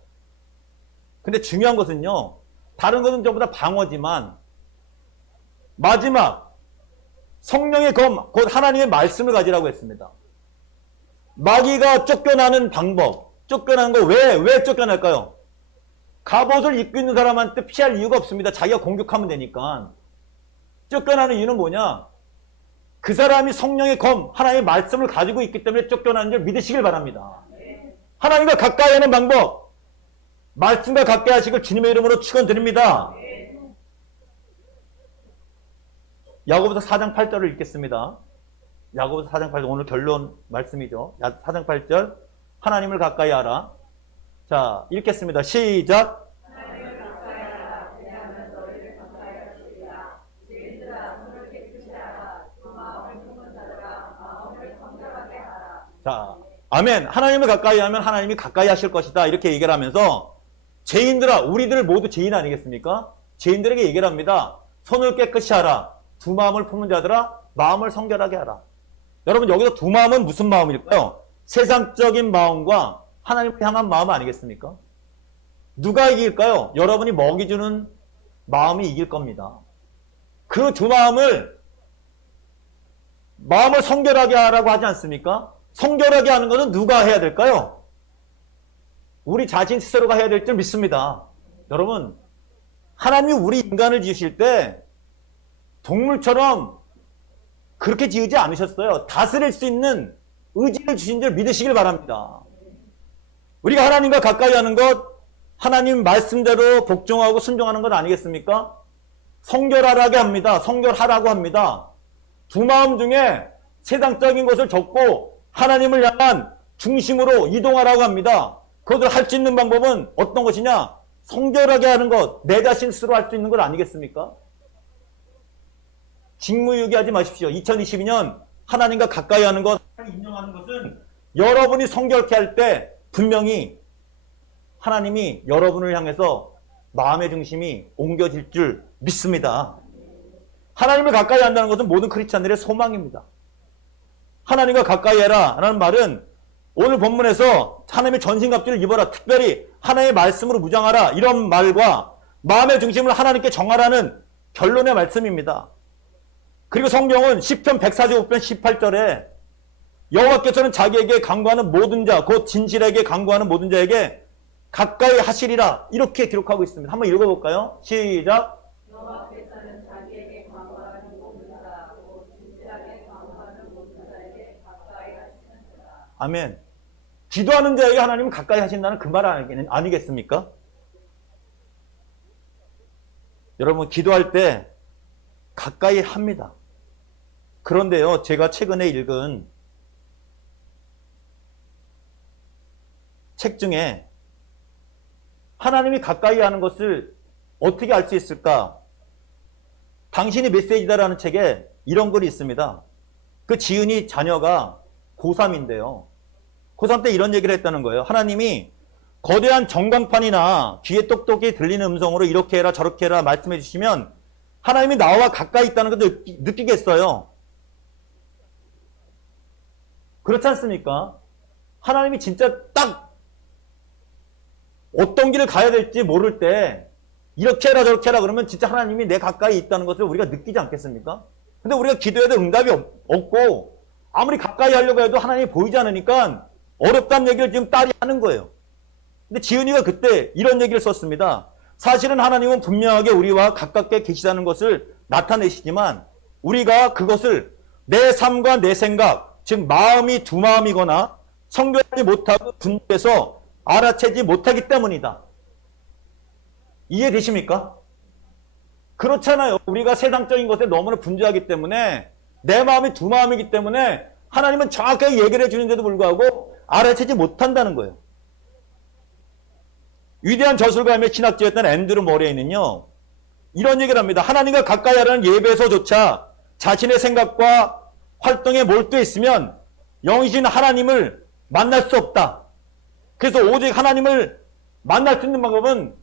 근데 중요한 것은요, 다른 것은 전부 다 방어지만 마지막 성령의 검, 곧 하나님의 말씀을 가지라고 했습니다. 마귀가 쫓겨나는 방법, 쫓겨나는 거 왜 쫓겨날까요? 갑옷을 입고 있는 사람한테 피할 이유가 없습니다. 자기가 공격하면 되니까. 쫓겨나는 이유는 뭐냐? 그 사람이 성령의 검, 하나님의 말씀을 가지고 있기 때문에 쫓겨나는 줄 믿으시길 바랍니다. 하나님과 가까이 하는 방법, 말씀과 가까이 하시길 주님의 이름으로 축원드립니다. 야고보서 4장 8절을 읽겠습니다. 야고보서 4장 8절, 오늘 결론 말씀이죠. 4장 8절, 하나님을 가까이 하라. 자, 읽겠습니다. 시작. 자, 아멘. 하나님을 가까이 하면 하나님이 가까이 하실 것이다. 이렇게 얘기를 하면서 죄인들아, 우리들 모두 죄인 아니겠습니까? 죄인들에게 얘기를 합니다. 손을 깨끗이 하라. 두 마음을 품은 자들아, 마음을 성결하게 하라. 여러분, 여기서 두 마음은 무슨 마음일까요? 세상적인 마음과 하나님을 향한 마음 아니겠습니까? 누가 이길까요? 여러분이 먹이주는 마음이 이길 겁니다. 그 두 마음을 성결하게 하라고 하지 않습니까? 성결하게 하는 것은 누가 해야 될까요? 우리 자신 스스로가 해야 될 줄 믿습니다. 여러분, 하나님이 우리 인간을 지으실 때 동물처럼 그렇게 지으지 않으셨어요. 다스릴 수 있는 의지를 주신 줄 믿으시길 바랍니다. 우리가 하나님과 가까이 하는 것, 하나님 말씀대로 복종하고 순종하는 것 아니겠습니까? 성결하라고 합니다. 성결하라고 합니다. 두 마음 중에 세상적인 것을 접고 하나님을 향한 중심으로 이동하라고 합니다. 그것을 할 수 있는 방법은 어떤 것이냐? 성결하게 하는 것, 내 자신 스스로 할 수 있는 것 아니겠습니까? 직무유기하지 마십시오. 2022년 하나님과 가까이 하는 것, 인정하는 것은 여러분이 성결케 할 때 분명히 하나님이 여러분을 향해서 마음의 중심이 옮겨질 줄 믿습니다. 하나님을 가까이 한다는 것은 모든 크리스찬들의 소망입니다. 하나님과 가까이 해라 라는 말은 오늘 본문에서 하나님의 전신갑주를 입어라, 특별히 하나님의 말씀으로 무장하라, 이런 말과 마음의 중심을 하나님께 정하라는 결론의 말씀입니다. 그리고 성경은 시편 145편 18절에 여호와께서는 자기에게 간구하는 모든 자, 곧 진실에게 간구하는 모든 자에게 가까이 하시리라, 이렇게 기록하고 있습니다. 한번 읽어볼까요? 시작. 여호와께서는 자기에게 간구하는 모든 자, 곧 진실하게 간구하는 모든 자에게 가까이 하시는도다. 아멘. 기도하는 자에게 하나님은 가까이 하신다는 그 말 아니겠습니까? 여러분, 기도할 때 가까이 합니다. 그런데요, 제가 최근에 읽은 책 중에 하나님이 가까이 하는 것을 어떻게 알 수 있을까? 당신이 메시지다라는 책에 이런 글이 있습니다. 그 지은이 자녀가 고3인데요. 고3 때 이런 얘기를 했다는 거예요. 하나님이 거대한 전광판이나 귀에 똑똑히 들리는 음성으로 이렇게 해라 저렇게 해라 말씀해 주시면 하나님이 나와 가까이 있다는 것을 느끼겠어요. 그렇지 않습니까? 하나님이 진짜 딱 어떤 길을 가야 될지 모를 때 이렇게 해라 저렇게 해라 그러면 진짜 하나님이 내 가까이 있다는 것을 우리가 느끼지 않겠습니까? 근데 우리가 기도해도 응답이 없고 아무리 가까이 하려고 해도 하나님이 보이지 않으니까 어렵다는 얘기를 지금 딸이 하는 거예요. 근데 지은이가 그때 이런 얘기를 썼습니다. 사실은 하나님은 분명하게 우리와 가깝게 계시다는 것을 나타내시지만 우리가 그것을 내 삶과 내 생각, 즉 마음이 두 마음이거나 성결하지 못하고 분별해서 알아채지 못하기 때문이다. 이해되십니까? 그렇잖아요. 우리가 세상적인 것에 너무나 분주하기 때문에 내 마음이 두 마음이기 때문에 하나님은 정확하게 얘기를 해주는데도 불구하고 알아채지 못한다는 거예요. 위대한 저술가이며 신학자였던 앤드루 머레이는요, 이런 얘기를 합니다. 하나님과 가까이 하라는 예배에서조차 자신의 생각과 활동에 몰두해 있으면 영이신 하나님을 만날 수 없다. 그래서 오직 하나님을 만날 수 있는 방법은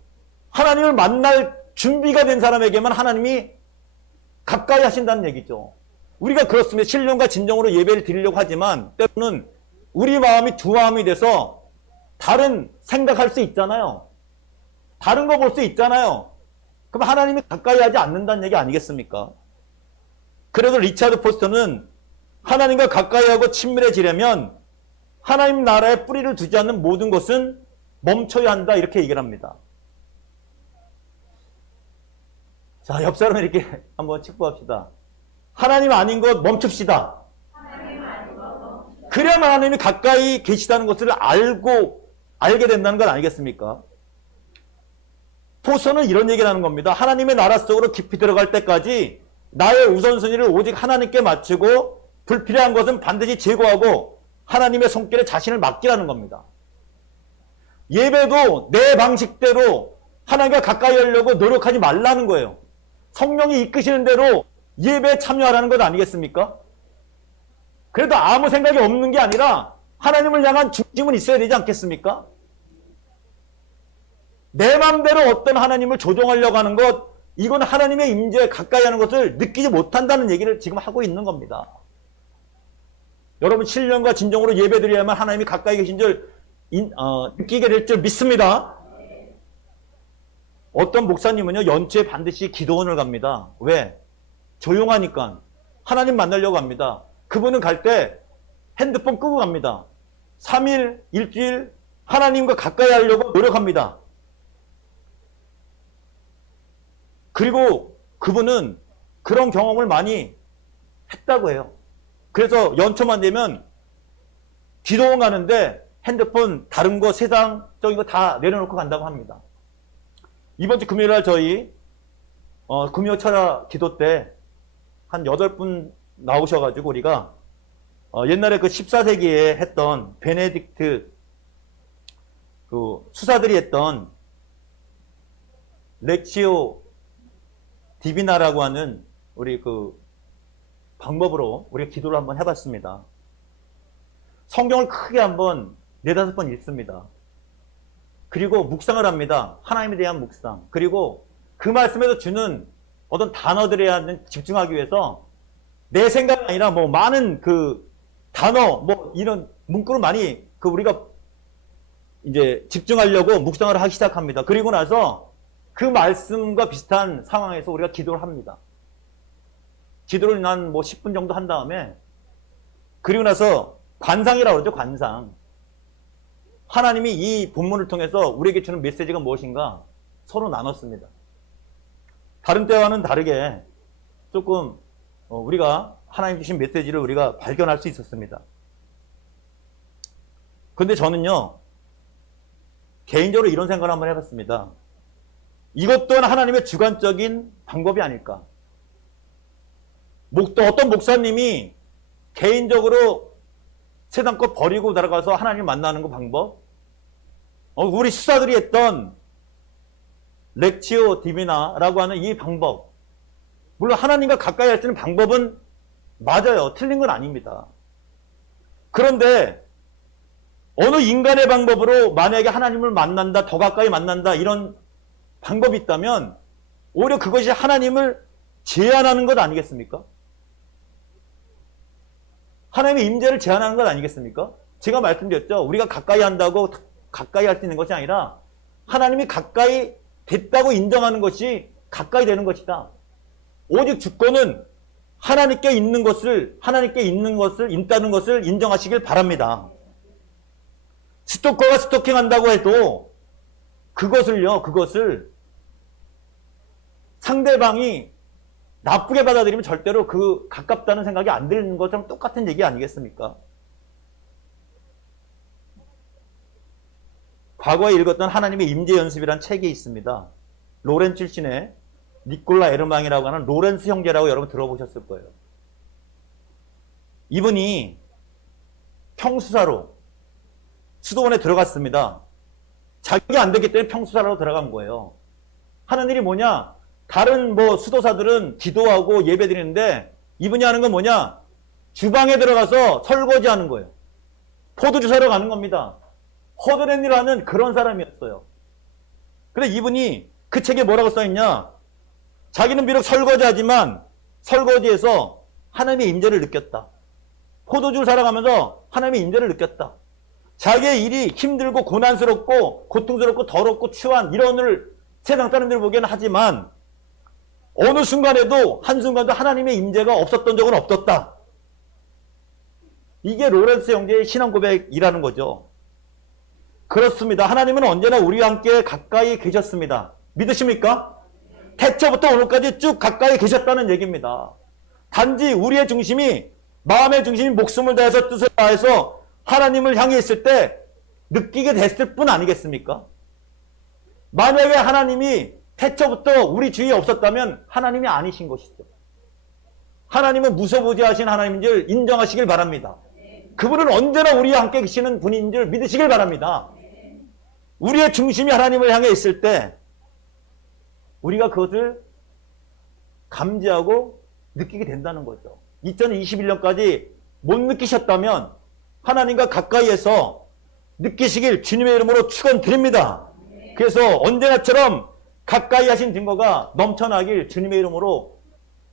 하나님을 만날 준비가 된 사람에게만 하나님이 가까이 하신다는 얘기죠. 우리가 그렇습니다. 신령과 진정으로 예배를 드리려고 하지만 때로는 우리 마음이 두 마음이 돼서 다른 생각할 수 있잖아요. 다른 거 볼 수 있잖아요. 그럼 하나님이 가까이 하지 않는다는 얘기 아니겠습니까? 그래도 리차드 포스터는 하나님과 가까이 하고 친밀해지려면 하나님 나라에 뿌리를 두지 않는 모든 것은 멈춰야 한다, 이렇게 얘기를 합니다. 자, 옆 사람 이렇게 한번 칙부합시다. 하나님 아닌 것 멈춥시다. 그래야만 하나님이 가까이 계시다는 것을 알게 된다는 건 아니겠습니까? 포스는 이런 얘기를 하는 겁니다. 하나님의 나라 속으로 깊이 들어갈 때까지 나의 우선순위를 오직 하나님께 맞추고 불필요한 것은 반드시 제거하고 하나님의 손길에 자신을 맡기라는 겁니다. 예배도 내 방식대로 하나님과 가까이 하려고 노력하지 말라는 거예요. 성령이 이끄시는 대로 예배에 참여하라는 것 아니겠습니까? 그래도 아무 생각이 없는 게 아니라 하나님을 향한 중심은 있어야 되지 않겠습니까? 내 마음대로 어떤 하나님을 조종하려고 하는 것, 이건 하나님의 임재에 가까이 하는 것을 느끼지 못한다는 얘기를 지금 하고 있는 겁니다. 여러분 신령과 진정으로 예배드려야만 하나님이 가까이 계신 줄 느끼게 될 줄 믿습니다. 어떤 목사님은요 연초에 반드시 기도원을 갑니다. 왜? 조용하니까. 하나님 만나려고 합니다. 그분은 갈 때 핸드폰 끄고 갑니다. 3일, 일주일 하나님과 가까이 하려고 노력합니다. 그리고 그분은 그런 경험을 많이 했다고 해요. 그래서 연초만 되면 기도원 가는데 핸드폰 다른 거 세상적인 거 다 내려놓고 간다고 합니다. 이번 주 금요일날 저희 금요 철야 기도 때 한 8분 나오셔가지고 우리가 옛날에 그 14세기에 했던 베네딕트 그 수사들이 했던 렉치오 디비나라고 하는 우리 그 방법으로 우리가 기도를 한번 해봤습니다. 성경을 크게 한번 4-5번 읽습니다. 그리고 묵상을 합니다. 하나님에 대한 묵상. 그리고 그 말씀에서 주는 어떤 단어들에 집중하기 위해서 내 생각이 아니라 뭐 많은 그 단어 뭐 이런 문구를 많이 그 우리가 이제 집중하려고 묵상을 하기 시작합니다. 그리고 나서 그 말씀과 비슷한 상황에서 우리가 기도를 합니다. 기도를 난 뭐 10분 정도 한 다음에 그리고 나서 관상이라고 그러죠. 관상. 하나님이 이 본문을 통해서 우리에게 주는 메시지가 무엇인가 서로 나눴습니다. 다른 때와는 다르게 조금 우리가 하나님 주신 메시지를 우리가 발견할 수 있었습니다. 근데 저는요 개인적으로 이런 생각을 한번 해봤습니다. 이것 또한 하나님의 주관적인 방법이 아닐까. 또 어떤 목사님이 개인적으로 세상 것 버리고 들어가서 하나님 만나는 그 방법, 우리 수사들이 했던 렉치오 디비나라고 하는 이 방법, 물론 하나님과 가까이 할 수 있는 방법은 맞아요. 틀린 건 아닙니다. 그런데 어느 인간의 방법으로 만약에 하나님을 만난다, 더 가까이 만난다 이런 방법이 있다면 오히려 그것이 하나님을 제한하는 것 아니겠습니까? 하나님의 임재를 제한하는 것 아니겠습니까? 제가 말씀드렸죠. 우리가 가까이 한다고 가까이 할 수 있는 것이 아니라 하나님이 가까이 됐다고 인정하는 것이 가까이 되는 것이다. 오직 주권은 하나님께 있는 것을 있다는 것을 인정하시길 바랍니다. 스토커가 스토킹한다고 해도 그것을 상대방이 나쁘게 받아들이면 절대로 그 가깝다는 생각이 안 드는 것처럼 똑같은 얘기 아니겠습니까? 과거에 읽었던 하나님의 임재 연습이라는 책이 있습니다. 로렌 출신의 니콜라 에르망이라고 하는 로렌스 형제라고 여러분 들어보셨을 거예요. 이분이 평수사로 수도원에 들어갔습니다. 자기가 안 됐기 때문에 평수사로 들어간 거예요. 하는 일이 뭐냐? 다른 수도사들은 기도하고 예배 드리는데 이분이 하는 건 뭐냐? 주방에 들어가서 설거지하는 거예요. 포도주 사러 가는 겁니다. 허드렛 일을 하는 그런 사람이었어요. 근데 이분이 그 책에 뭐라고 써있냐? 자기는 비록 설거지하지만 설거지에서 하나님의 임재를 느꼈다. 포도주를 사러 가면서 하나님의 임재를 느꼈다. 자기의 일이 힘들고 고난스럽고 고통스럽고 더럽고 추한 이런 일을 세상 사람들 보기에는 하지만 어느 순간에도 한순간도 하나님의 임재가 없었던 적은 없었다. 이게 로렌스 형제의 신앙 고백이라는 거죠. 그렇습니다. 하나님은 언제나 우리와 함께 가까이 계셨습니다. 믿으십니까? 태초부터 오늘까지 쭉 가까이 계셨다는 얘기입니다. 단지 우리의 중심이 마음의 중심이 목숨을 다해서 뜻을 다해서 하나님을 향해 있을 때 느끼게 됐을 뿐 아니겠습니까? 만약에 하나님이 태초부터 우리 주위에 없었다면 하나님이 아니신 것이죠. 하나님은 무소부지하신 하나님인 줄 인정하시길 바랍니다. 그분은 언제나 우리와 함께 계시는 분인 줄 믿으시길 바랍니다. 우리의 중심이 하나님을 향해 있을 때 우리가 그것을 감지하고 느끼게 된다는 거죠. 2021년까지 못 느끼셨다면 하나님과 가까이에서 느끼시길 주님의 이름으로 축원드립니다. 그래서 언제나처럼 가까이 하신 증거가 넘쳐나길 주님의 이름으로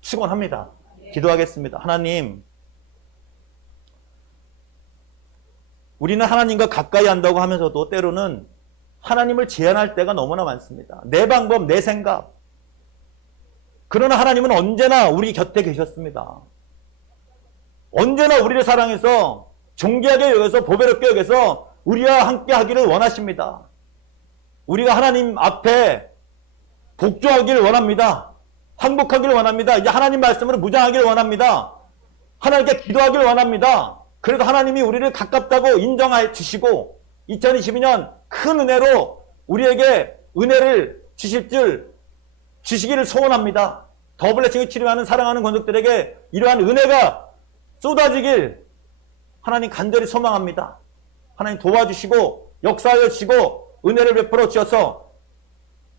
축원합니다. 기도하겠습니다. 하나님, 우리는 하나님과 가까이 한다고 하면서도 때로는 하나님을 제한할 때가 너무나 많습니다. 내 방법, 내 생각. 그러나 하나님은 언제나 우리 곁에 계셨습니다. 언제나 우리를 사랑해서 존귀하게 여겨서 보배롭게 여겨서 우리와 함께 하기를 원하십니다. 우리가 하나님 앞에 복종하기를 원합니다. 항복하기를 원합니다. 이제 하나님 말씀으로 무장하기를 원합니다. 하나님께 기도하기를 원합니다. 그래서 하나님이 우리를 가깝다고 인정해 주시고 2022년 큰 은혜로 우리에게 은혜를 주시기를 소원합니다. 더블레싱을 치료하는 사랑하는 권속들에게 이러한 은혜가 쏟아지길 하나님 간절히 소망합니다. 하나님 도와주시고 역사하여 주시고 은혜를 베풀어 주셔서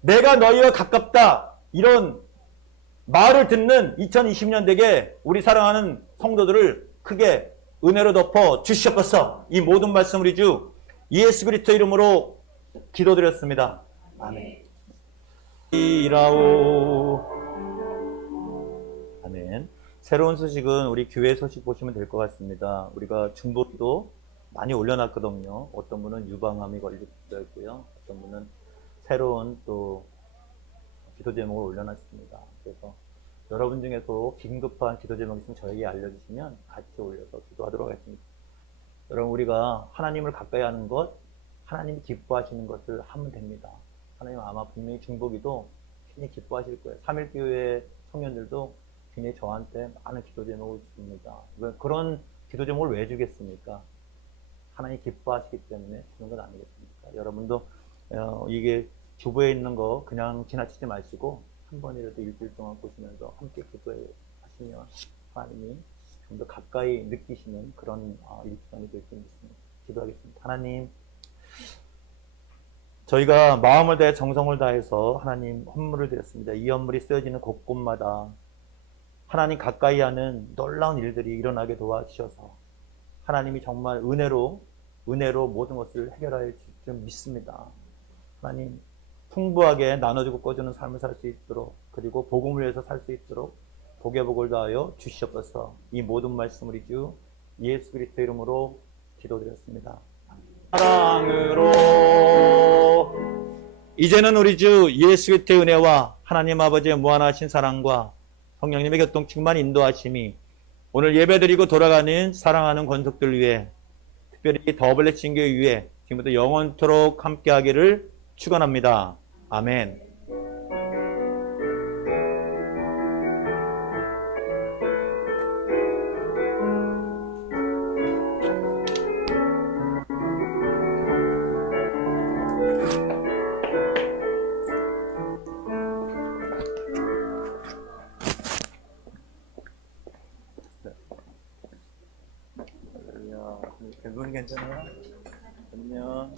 내가 너희와 가깝다 이런 말을 듣는 2020년 되게 우리 사랑하는 성도들을 크게 은혜로 덮어 주시옵소서. 이 모든 말씀 우리 주 예수 그리스도 이름으로 기도드렸습니다. 아멘. 이라오. 아멘. 새로운 소식은 우리 교회 소식 보시면 될 것 같습니다. 우리가 중보기도 많이 올려놨거든요. 어떤 분은 유방암이 걸리기도 했고요. 어떤 분은 새로운 또 기도 제목을 올려놨습니다. 그래서 여러분 중에서 긴급한 기도 제목이 있으면 저에게 알려주시면 같이 올려서 기도하도록 하겠습니다. 여러분, 우리가 하나님을 가까이 하는 것, 하나님이 기뻐하시는 것을 하면 됩니다. 하나님 아마 분명히 중보기도 굉장히 기뻐하실 거예요. 3일교회 청년들도 굉장히 저한테 많은 기도 제목을 줍니다. 그런 기도 제목을 왜 주겠습니까? 하나님 기뻐하시기 때문에 주는 것 아니겠습니까? 여러분도 이게 주보에 있는 거 그냥 지나치지 마시고 한 번이라도 일주일 동안 보시면서 함께 기도하시면 하나님이 좀 더 가까이 느끼시는 그런 일주간이 될 수 있습니다. 기도하겠습니다. 하나님, 저희가 마음을 다해 정성을 다해서 하나님 헌물을 드렸습니다. 이 헌물이 쓰여지는 곳곳마다 하나님 가까이 하는 놀라운 일들이 일어나게 도와주셔서 하나님이 정말 은혜로 모든 것을 해결할 줄 믿습니다. 하나님, 풍부하게 나눠주고 꺼주는 삶을 살 수 있도록, 그리고 복음을 위해서 살 수 있도록 복의 복을 다하여 주시옵소서. 이 모든 말씀 우리 주 예수 그리스도 이름으로 기도드렸습니다. 사랑으로 이제는 우리 주 예수 그리스도의 은혜와 하나님 아버지의 무한하신 사랑과 성령님의 교통 충만 인도하심이 오늘 예배드리고 돌아가는 사랑하는 권속들 위해, 특별히 더블레싱 교회 위해 지금부터 영원토록 함께하기를 축원합니다. 아멘. 눈 괜찮아요? 안녕.